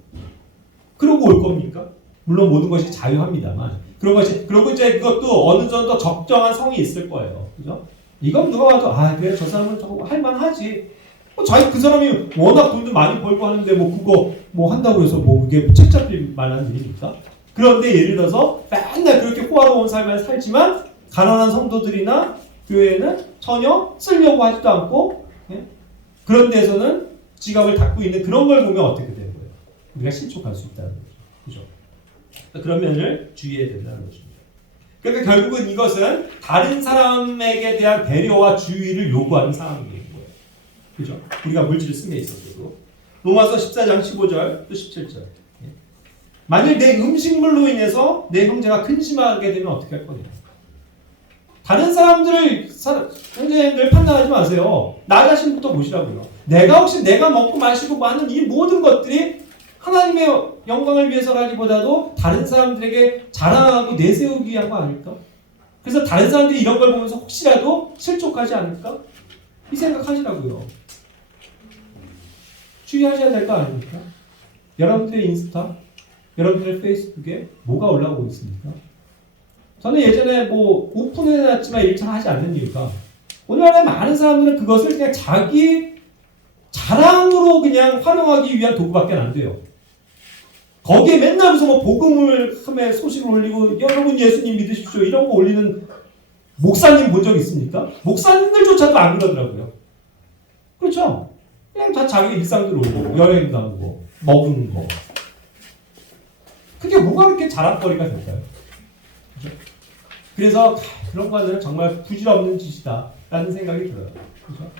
그러고 올 겁니까? 물론 모든 것이 자유합니다만 그리고 이제 그것도 어느 정도 적정한 성이 있을 거예요. 그죠? 이건 누가 봐도 그래 저 사람은 저거 할만하지. 그 사람이 워낙 돈도 많이 벌고 하는데 그거 한다고 해서 그게 책 잡힐 만한 일입니까? 그런데 예를 들어서 맨날 그렇게 호화로운 삶을 살지만 가난한 성도들이나 교회는 전혀 쓰려고 하지도 않고 그런 데서는 지갑을 닫고 있는 그런 걸 보면 어떻게 되는 거예요? 우리가 실족할 수 있다는 거죠. 그죠? 그런 면을 주의해야 된다는 것입니다. 그러니까 결국은 이것은 다른 사람에게 대한 배려와 주의를 요구하는 상황인 거예요. 그죠? 우리가 물질을 쓴 데 있어서도. 로마서 14장 15절 또 17절. 만일 내 음식물로 인해서 내 형제가 근심하게 되면 어떻게 할 거냐? 다른 형제들 판단하지 마세요. 나 자신부터 보시라고요. 내가 먹고 마시고 하는 이 모든 것들이 하나님의 영광을 위해서라기보다도 다른 사람들에게 자랑하고 내세우기 위한 거 아닐까? 그래서 다른 사람들이 이런 걸 보면서 혹시라도 실족하지 않을까? 이 생각하시라고요. 주의하셔야 될 거 아닙니까? 여러분들의 인스타, 여러분들의 페이스북에 뭐가 올라오고 있습니까? 저는 예전에 오픈해놨지만 일차 하지 않는 이유가 오늘날의 많은 사람들은 그것을 그냥 자기 자랑으로 그냥 활용하기 위한 도구밖에 안 돼요. 거기에 맨날 무슨 복음을 함에 소식을 올리고 여러분 예수님 믿으십시오 이런 거 올리는 목사님 본 적 있습니까? 목사님들조차도 안 그러더라고요. 그렇죠? 그냥 다 자기 일상들 올리고 여행 가고 먹는 거. 그게 뭐가 그렇게 자랑거리가 될까요? 그렇죠? 그래서 그런 거는 정말 부질없는 짓이다 라는 생각이 들어요. 그렇죠?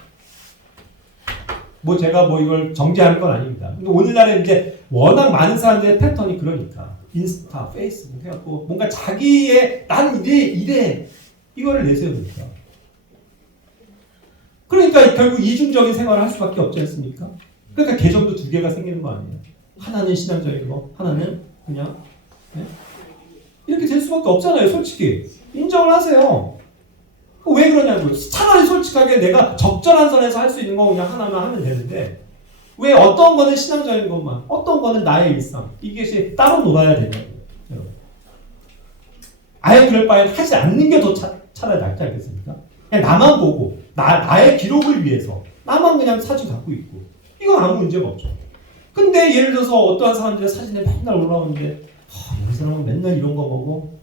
제가 이걸 정죄하는 건 아닙니다. 근데 오늘날에 이제 워낙 많은 사람들의 패턴이 그러니까 인스타, 페이스북 해갖고 뭔가 자기의 난 이래 이거를 내세우니까. 그러니까 결국 이중적인 생활을 할 수밖에 없지 않습니까? 그러니까 계정도 두 개가 생기는 거 아니에요. 하나는 신앙적인 거, 하나는 그냥 이렇게 될 수밖에 없잖아요. 솔직히 인정을 하세요. 왜 그러냐고요. 차라리 솔직하게 내가 적절한 선에서 할 수 있는 거 그냥 하나만 하면 되는데 왜 어떤 거는 신앙적인 것만 어떤 거는 나의 일상 이것이 따로 놀아야 되냐고요. 여러분. 아예 그럴 바엔 하지 않는 게 더 차라리 낫지 않겠습니까? 그냥 나만 보고 나의 기록을 위해서 나만 그냥 사진 갖고 있고 이건 아무 문제가 없죠. 근데 예를 들어서 어떠한 사람들의 사진에 맨날 올라오는데 이 사람은 맨날 이런 거 보고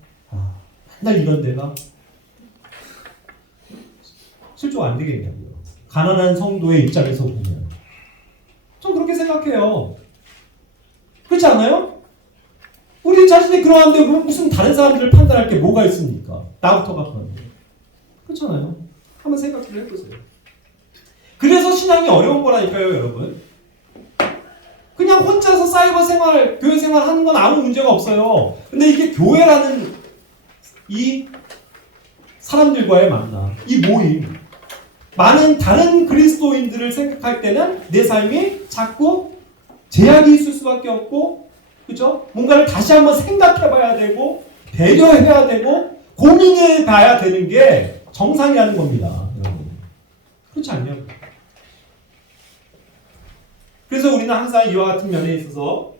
맨날 이런 데가 실족 안 되겠냐고요. 가난한 성도의 입장에서 보면 전 그렇게 생각해요. 그렇지 않아요? 우리 자신이 그러한데 무슨 다른 사람들을 판단할 게 뭐가 있습니까? 나부터가 그런데 그렇잖아요. 한번 생각을 해보세요. 그래서 신앙이 어려운 거라니까요, 여러분. 그냥 혼자서 사이버 생활, 교회 생활 하는 건 아무 문제가 없어요. 근데 이게 교회라는 이 사람들과의 만남, 이 모임, 많은 다른 그리스도인들을 생각할 때는 내 삶이 자꾸 제약이 있을 수밖에 없고, 그죠? 뭔가를 다시 한번 생각해봐야 되고, 배려해야 되고, 고민해봐야 되는 게 정상이라는 겁니다, 여러분. 그렇지 않냐고. 그래서 우리는 항상 이와 같은 면에 있어서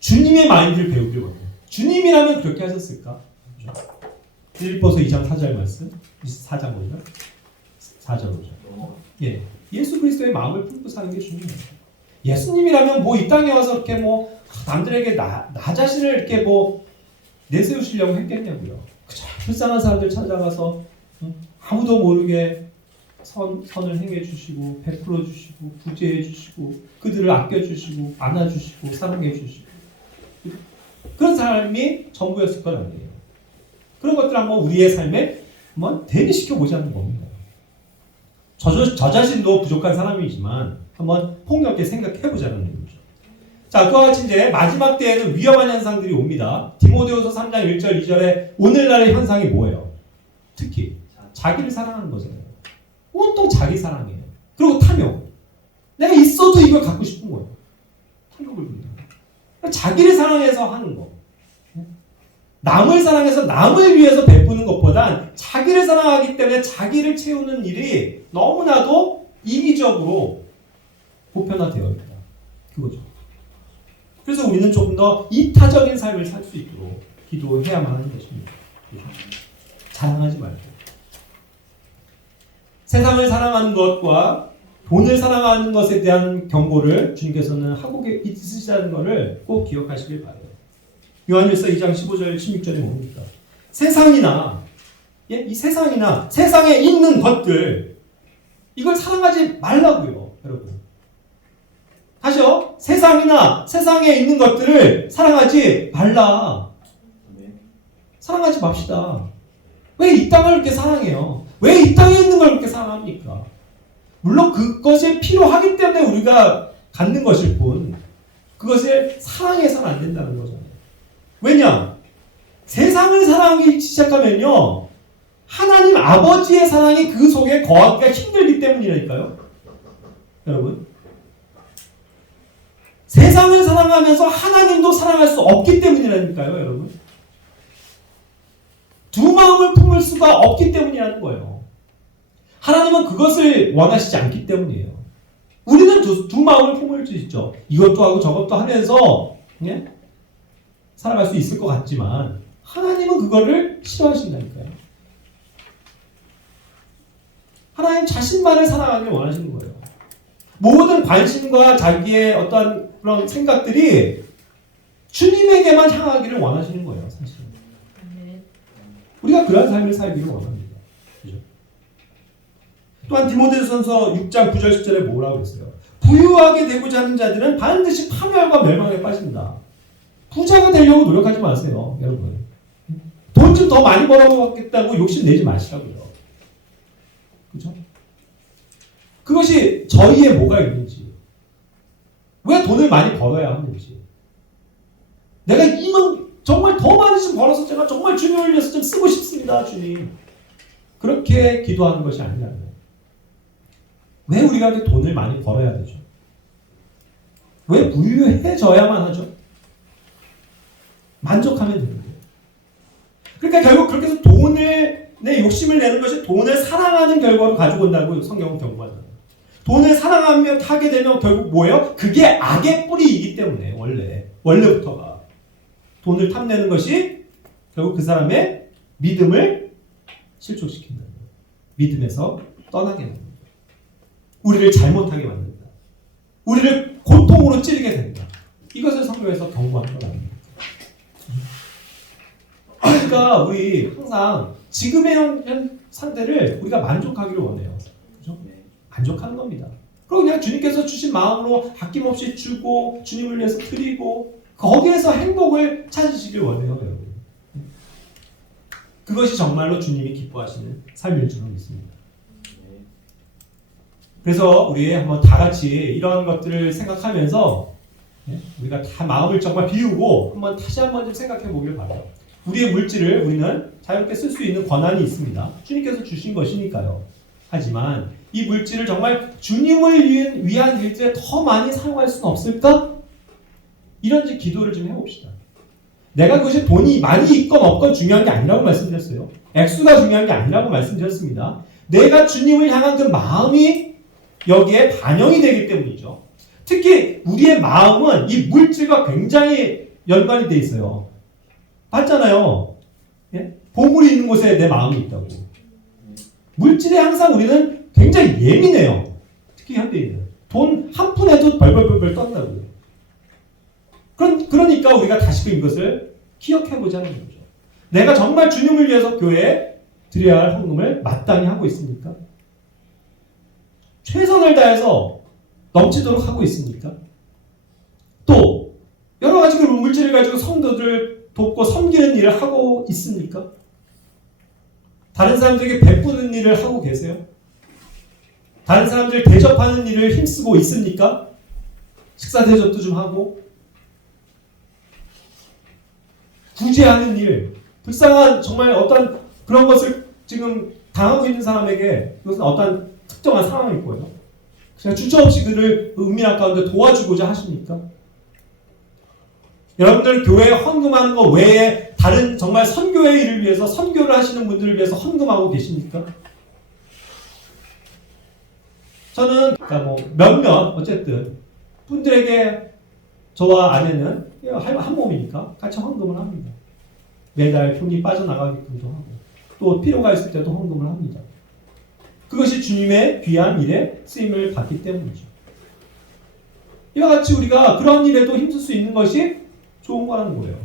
주님의 마인드를 배우길 원해요. 주님이라면 그렇게 하셨을까? 빌립보서 2장 4절 말씀, 4장 보죠. 4절 보죠. 예수 그리스도의 마음을 품고 사는 게 중요해요. 예수님이라면 이 땅에 와서 이렇게 남들에게 나 자신을 이렇게 내세우시려고 했겠냐고요. 그저 불쌍한 사람들 찾아가서 아무도 모르게 선을 행해 주시고 베풀어 주시고 구제해 주시고 그들을 아껴 주시고 안아 주시고 사랑해 주시고 그런 사람이 전부였을 건 아니에요. 그런 것들 한번 우리의 삶에 한번 대비시켜 보자는 겁니다. 저 자신도 부족한 사람이지만 한번 폭넓게 생각해 보자는 얘기죠. 자, 그와 같이 이제 마지막 때에는 위험한 현상들이 옵니다. 디모데후서 3장 1절 2절에 오늘날의 현상이 뭐예요? 특히 자기를 사랑하는 거잖아요. 온통 자기 사랑이에요. 그리고 탐욕. 내가 있어도 이걸 갖고 싶은 거예요. 탐욕을 부리는 거예요. 자기를 사랑해서 하는 거. 남을 사랑해서 남을 위해서 베푸는 것보단 자기를 사랑하기 때문에 자기를 채우는 일이 너무나도 이기적으로 보편화되어 있다. 그거죠. 그래서 우리는 좀 더 이타적인 삶을 살 수 있도록 기도해야만 하는 것입니다. 자랑하지 말고. 세상을 사랑하는 것과 돈을 사랑하는 것에 대한 경고를 주님께서는 하고 있으시다는 것을 꼭 기억하시길 바라요. 요한일서 2장 15절 16절에 뭡니까? 세상이나 이 세상이나 세상에 있는 것들 이걸 사랑하지 말라고요, 여러분. 다시요. 세상이나 세상에 있는 것들을 사랑하지 말라. 사랑하지 맙시다. 왜 이 땅을 그렇게 사랑해요? 왜 이 땅에 있는 걸 그렇게 사랑합니까? 물론 그것이 필요하기 때문에 우리가 갖는 것일 뿐 그것을 사랑해서는 안 된다는 거잖아요. 왜냐? 세상을 사랑하기 시작하면요 하나님 아버지의 사랑이 그 속에 거하기가 힘들기 때문이라니까요. 여러분, 세상을 사랑하면서 하나님도 사랑할 수 없기 때문이라니까요. 여러분, 두 마음을 품을 수가 없기 때문이라는 거예요. 하나님은 그것을 원하시지 않기 때문이에요. 우리는 두 마음을 품을 수 있죠. 이것도 하고 저것도 하면서 살아갈 수 있을 것 같지만 하나님은 그거를 싫어하신다니까요. 하나님 자신만을 사랑하길 원하시는 거예요. 모든 관심과 자기의 어떠한 그런 생각들이 주님에게만 향하기를 원하시는 거예요. 사실은. 우리가 그런 삶을 살기를 원합니다. 그죠? 또한 디모데전서 6장 9절 10절에 뭐라고 했어요? 부유하게 되고자 하는 자들은 반드시 파멸과 멸망에 빠진다. 부자가 되려고 노력하지 마세요, 여러분. 돈 좀 더 많이 벌어먹겠다고 욕심내지 마시라고요. 그죠? 그것이 저희의 뭐가 있는지, 왜 돈을 많이 벌어야 하는지, 내가 정말 더 많이 좀 벌어서 제가 정말 주님을 위해서 좀 쓰고 싶습니다, 주님. 그렇게 기도하는 것이 아니라는 거예요. 왜 우리가 이렇게 돈을 많이 벌어야 되죠? 왜 부유해져야만 하죠? 만족하면 되는데. 그러니까 결국 그렇게 해서 내 욕심을 내는 것이 돈을 사랑하는 결과로 가지고 온다고 성경은 경고하잖아요. 돈을 사랑하며 하게 되면 결국 뭐예요? 그게 악의 뿌리이기 때문에 원래부터가 돈을 탐내는 것이 결국 그 사람의 믿음을 실족시킨다는 거예요. 믿음에서 떠나게 합니다. 우리를 잘못하게 만든다. 우리를 고통으로 찌르게 된다. 이것을 성경에서 경고하는 건 아닙니다. 그러니까 우리 항상 지금의 현 상태를 우리가 만족하기를 원해요. 그죠? 만족하는 겁니다. 그리고 그냥 주님께서 주신 마음으로 아낌없이 주고 주님을 위해서 드리고 거기에서 행복을 찾으시길 원해요, 여러분. 그것이 정말로 주님이 기뻐하시는 삶일 줄 믿습니다. 그래서 우리 한번 다 같이 이러한 것들을 생각하면서 우리가 다 마음을 정말 비우고 다시 한번 좀 생각해 보길 바라요. 우리의 물질을 우리는 자유롭게 쓸 수 있는 권한이 있습니다. 주님께서 주신 것이니까요. 하지만 이 물질을 정말 주님을 위한 일들에 더 많이 사용할 수는 없을까? 이런 기도를 좀 해봅시다. 내가 그것이 돈이 많이 있건 없건 중요한 게 아니라고 말씀드렸어요. 액수가 중요한 게 아니라고 말씀드렸습니다. 내가 주님을 향한 그 마음이 여기에 반영이 되기 때문이죠. 특히 우리의 마음은 이 물질과 굉장히 연관이 돼 있어요. 봤잖아요. 예? 보물이 있는 곳에 내 마음이 있다고. 물질에 항상 우리는 굉장히 예민해요. 특히 현대인은. 돈 한 푼에도 벌벌벌 떤다고요. 그러니까 우리가 다시금 이것을 기억해보자는 거죠. 내가 정말 주님을 위해서 교회에 드려야 할 헌금을 마땅히 하고 있습니까? 최선을 다해서 넘치도록 하고 있습니까? 또 여러 가지 그 물질을 가지고 성도들을 돕고 섬기는 일을 하고 있습니까? 다른 사람들에게 베푸는 일을 하고 계세요? 다른 사람들 대접하는 일을 힘쓰고 있습니까? 식사 대접도 좀 하고 구제하는 일, 불쌍한 정말 어떤 그런 것을 지금 당하고 있는 사람에게 그것은 어떤 특정한 상황일 거예요. 그냥 주저없이 그를 은밀한 가운데 도와주고자 하십니까? 여러분들 교회에 헌금하는 것 외에 다른 정말 선교의 일을 위해서 선교를 하시는 분들을 위해서 헌금하고 계십니까? 저는 그러니까 뭐 몇몇 어쨌든 분들에게 저와 아내는 한 몸이니까 같이 헌금을 합니다. 매달 돈이 빠져나가게끔도 하고 또 필요가 있을 때도 헌금을 합니다. 그것이 주님의 귀한 일에 쓰임을 받기 때문이죠. 이와 같이 우리가 그런 일에도 힘쓸 수 있는 것이 좋은 거라는 거예요.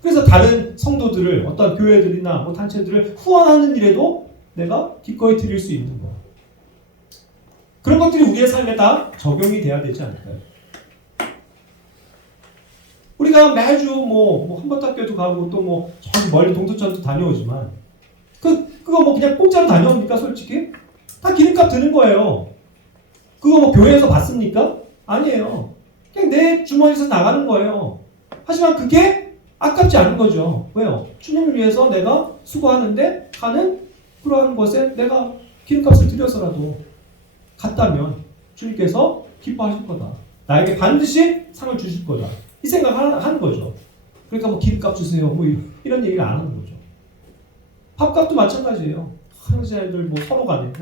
그래서 다른 성도들을 어떤 교회들이나 뭐 단체들을 후원하는 일에도 내가 기꺼이 드릴 수 있는 거. 그런 것들이 우리의 삶에 다 적용이 돼야 되지 않을까요? 우리가 매주 뭐 한번학교도 가고 또 뭐 저기 멀리 동두천도 다녀오지만 그거 뭐 그냥 공짜로 다녀옵니까? 솔직히 다 기름값 드는 거예요. 그거 뭐 교회에서 받습니까? 아니에요. 그냥 내 주머니에서 나가는 거예요. 하지만 그게 아깝지 않은 거죠. 왜요? 주님을 위해서 내가 수고하는데 가는 그러한 것에 내가 기름값을 들여서라도 갔다면 주님께서 기뻐하실 거다. 나에게 반드시 상을 주실 거다. 이 생각을 하는 거죠. 그러니까 뭐 기름값 주세요. 뭐 이런 얘기를 안 하는 거죠. 밥값도 마찬가지예요. 형제들 뭐 서로 간에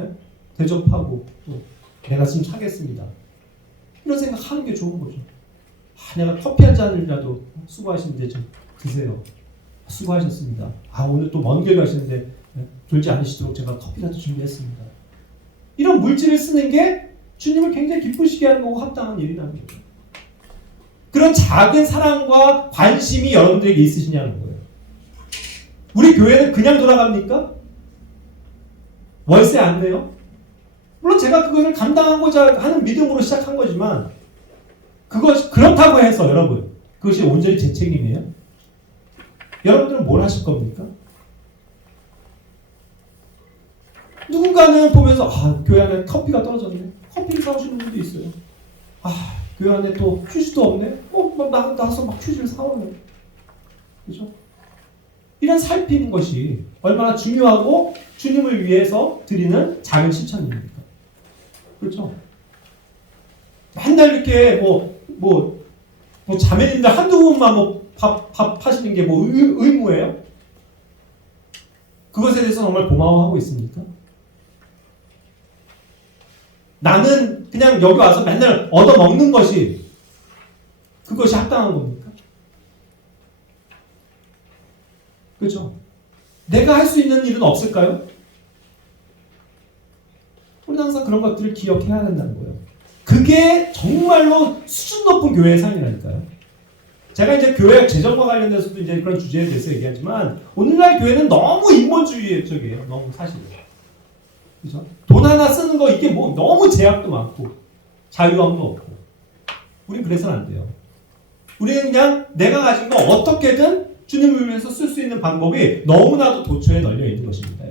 대접하고 또 내가 지금 사겠습니다. 이런 생각하는 게 좋은 거죠. 내가 커피 한 잔이라도 수고하시는데 좀 드세요. 수고하셨습니다. 오늘 또 먼 길 가시는데 졸지 않으시도록 제가 커피라도 준비했습니다. 이런 물질을 쓰는 게 주님을 굉장히 기쁘시게 하는 거고 합당한 일이라는 거죠. 그런 작은 사랑과 관심이 여러분들에게 있으시냐는 거예요. 우리 교회는 그냥 돌아갑니까? 월세 안 내요? 물론 제가 그것을 감당하고자 하는 믿음으로 시작한 거지만 그렇다고 해서 여러분 그것이 온전히 제 책임이에요? 여러분들은 뭘 하실 겁니까? 누군가는 보면서 교회 안에 커피가 떨어졌네. 커피를 사오시는 분도 있어요. 교회 안에 또 휴지도 없네. 나가서 막 휴지를 사오네. 그죠? 이런 살피는 것이 얼마나 중요하고 주님을 위해서 드리는 작은 실천입니까? 그렇죠? 맨날 이렇게 자매님들 한두 분만 밥 하시는 게 의무예요? 그것에 대해서 정말 고마워하고 있습니까? 나는 그냥 여기 와서 맨날 얻어먹는 것이 그것이 합당한 겁니까? 그렇죠? 내가 할 수 있는 일은 없을까요? 우리는 항상 그런 것들을 기억해야 된다는 거예요. 그게 정말로 수준 높은 교회의 삶이라니까요. 제가 이제 교회 재정과 관련돼서도 이제 그런 주제에 대해서 얘기하지만 오늘날 교회는 너무 인본주의적이에요. 너무 사실은. 그죠? 돈 하나 쓰는 거 이게 너무 제약도 많고 자유함도 없고 우린 그래서는 안 돼요. 우리는 그냥 내가 가진 거 어떻게든 주님을 위해서 쓸 수 있는 방법이 너무나도 도처에 널려 있는 것입니다.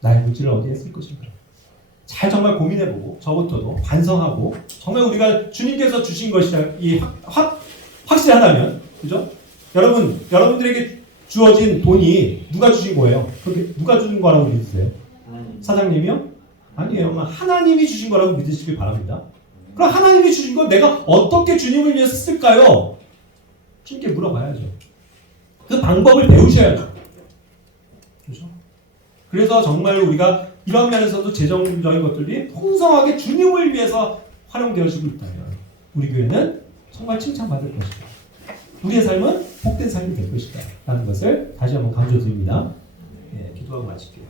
나의 물질을 어디에 쓸 것인가? 잘 정말 고민해보고 저부터도 반성하고 정말 우리가 주님께서 주신 것이 확실하다면 그죠? 여러분들에게 주어진 돈이 누가 주신 거예요? 그렇게 누가 주신 거라고 믿으세요? 사장님이요? 아니에요. 하나님이 주신 거라고 믿으시길 바랍니다. 그럼 하나님이 주신 거 내가 어떻게 주님을 위해서 쓸까요? 주님께 물어봐야죠. 그 방법을 배우셔야죠. 그렇죠? 그래서 정말 우리가 이런 면에서도 재정적인 것들이 풍성하게 주님을 위해서 활용되어지고 있다면 우리 교회는 정말 칭찬받을 것이다. 우리의 삶은 복된 삶이 될 것이다. 라는 것을 다시 한번 강조드립니다. 기도하고 마칠게요.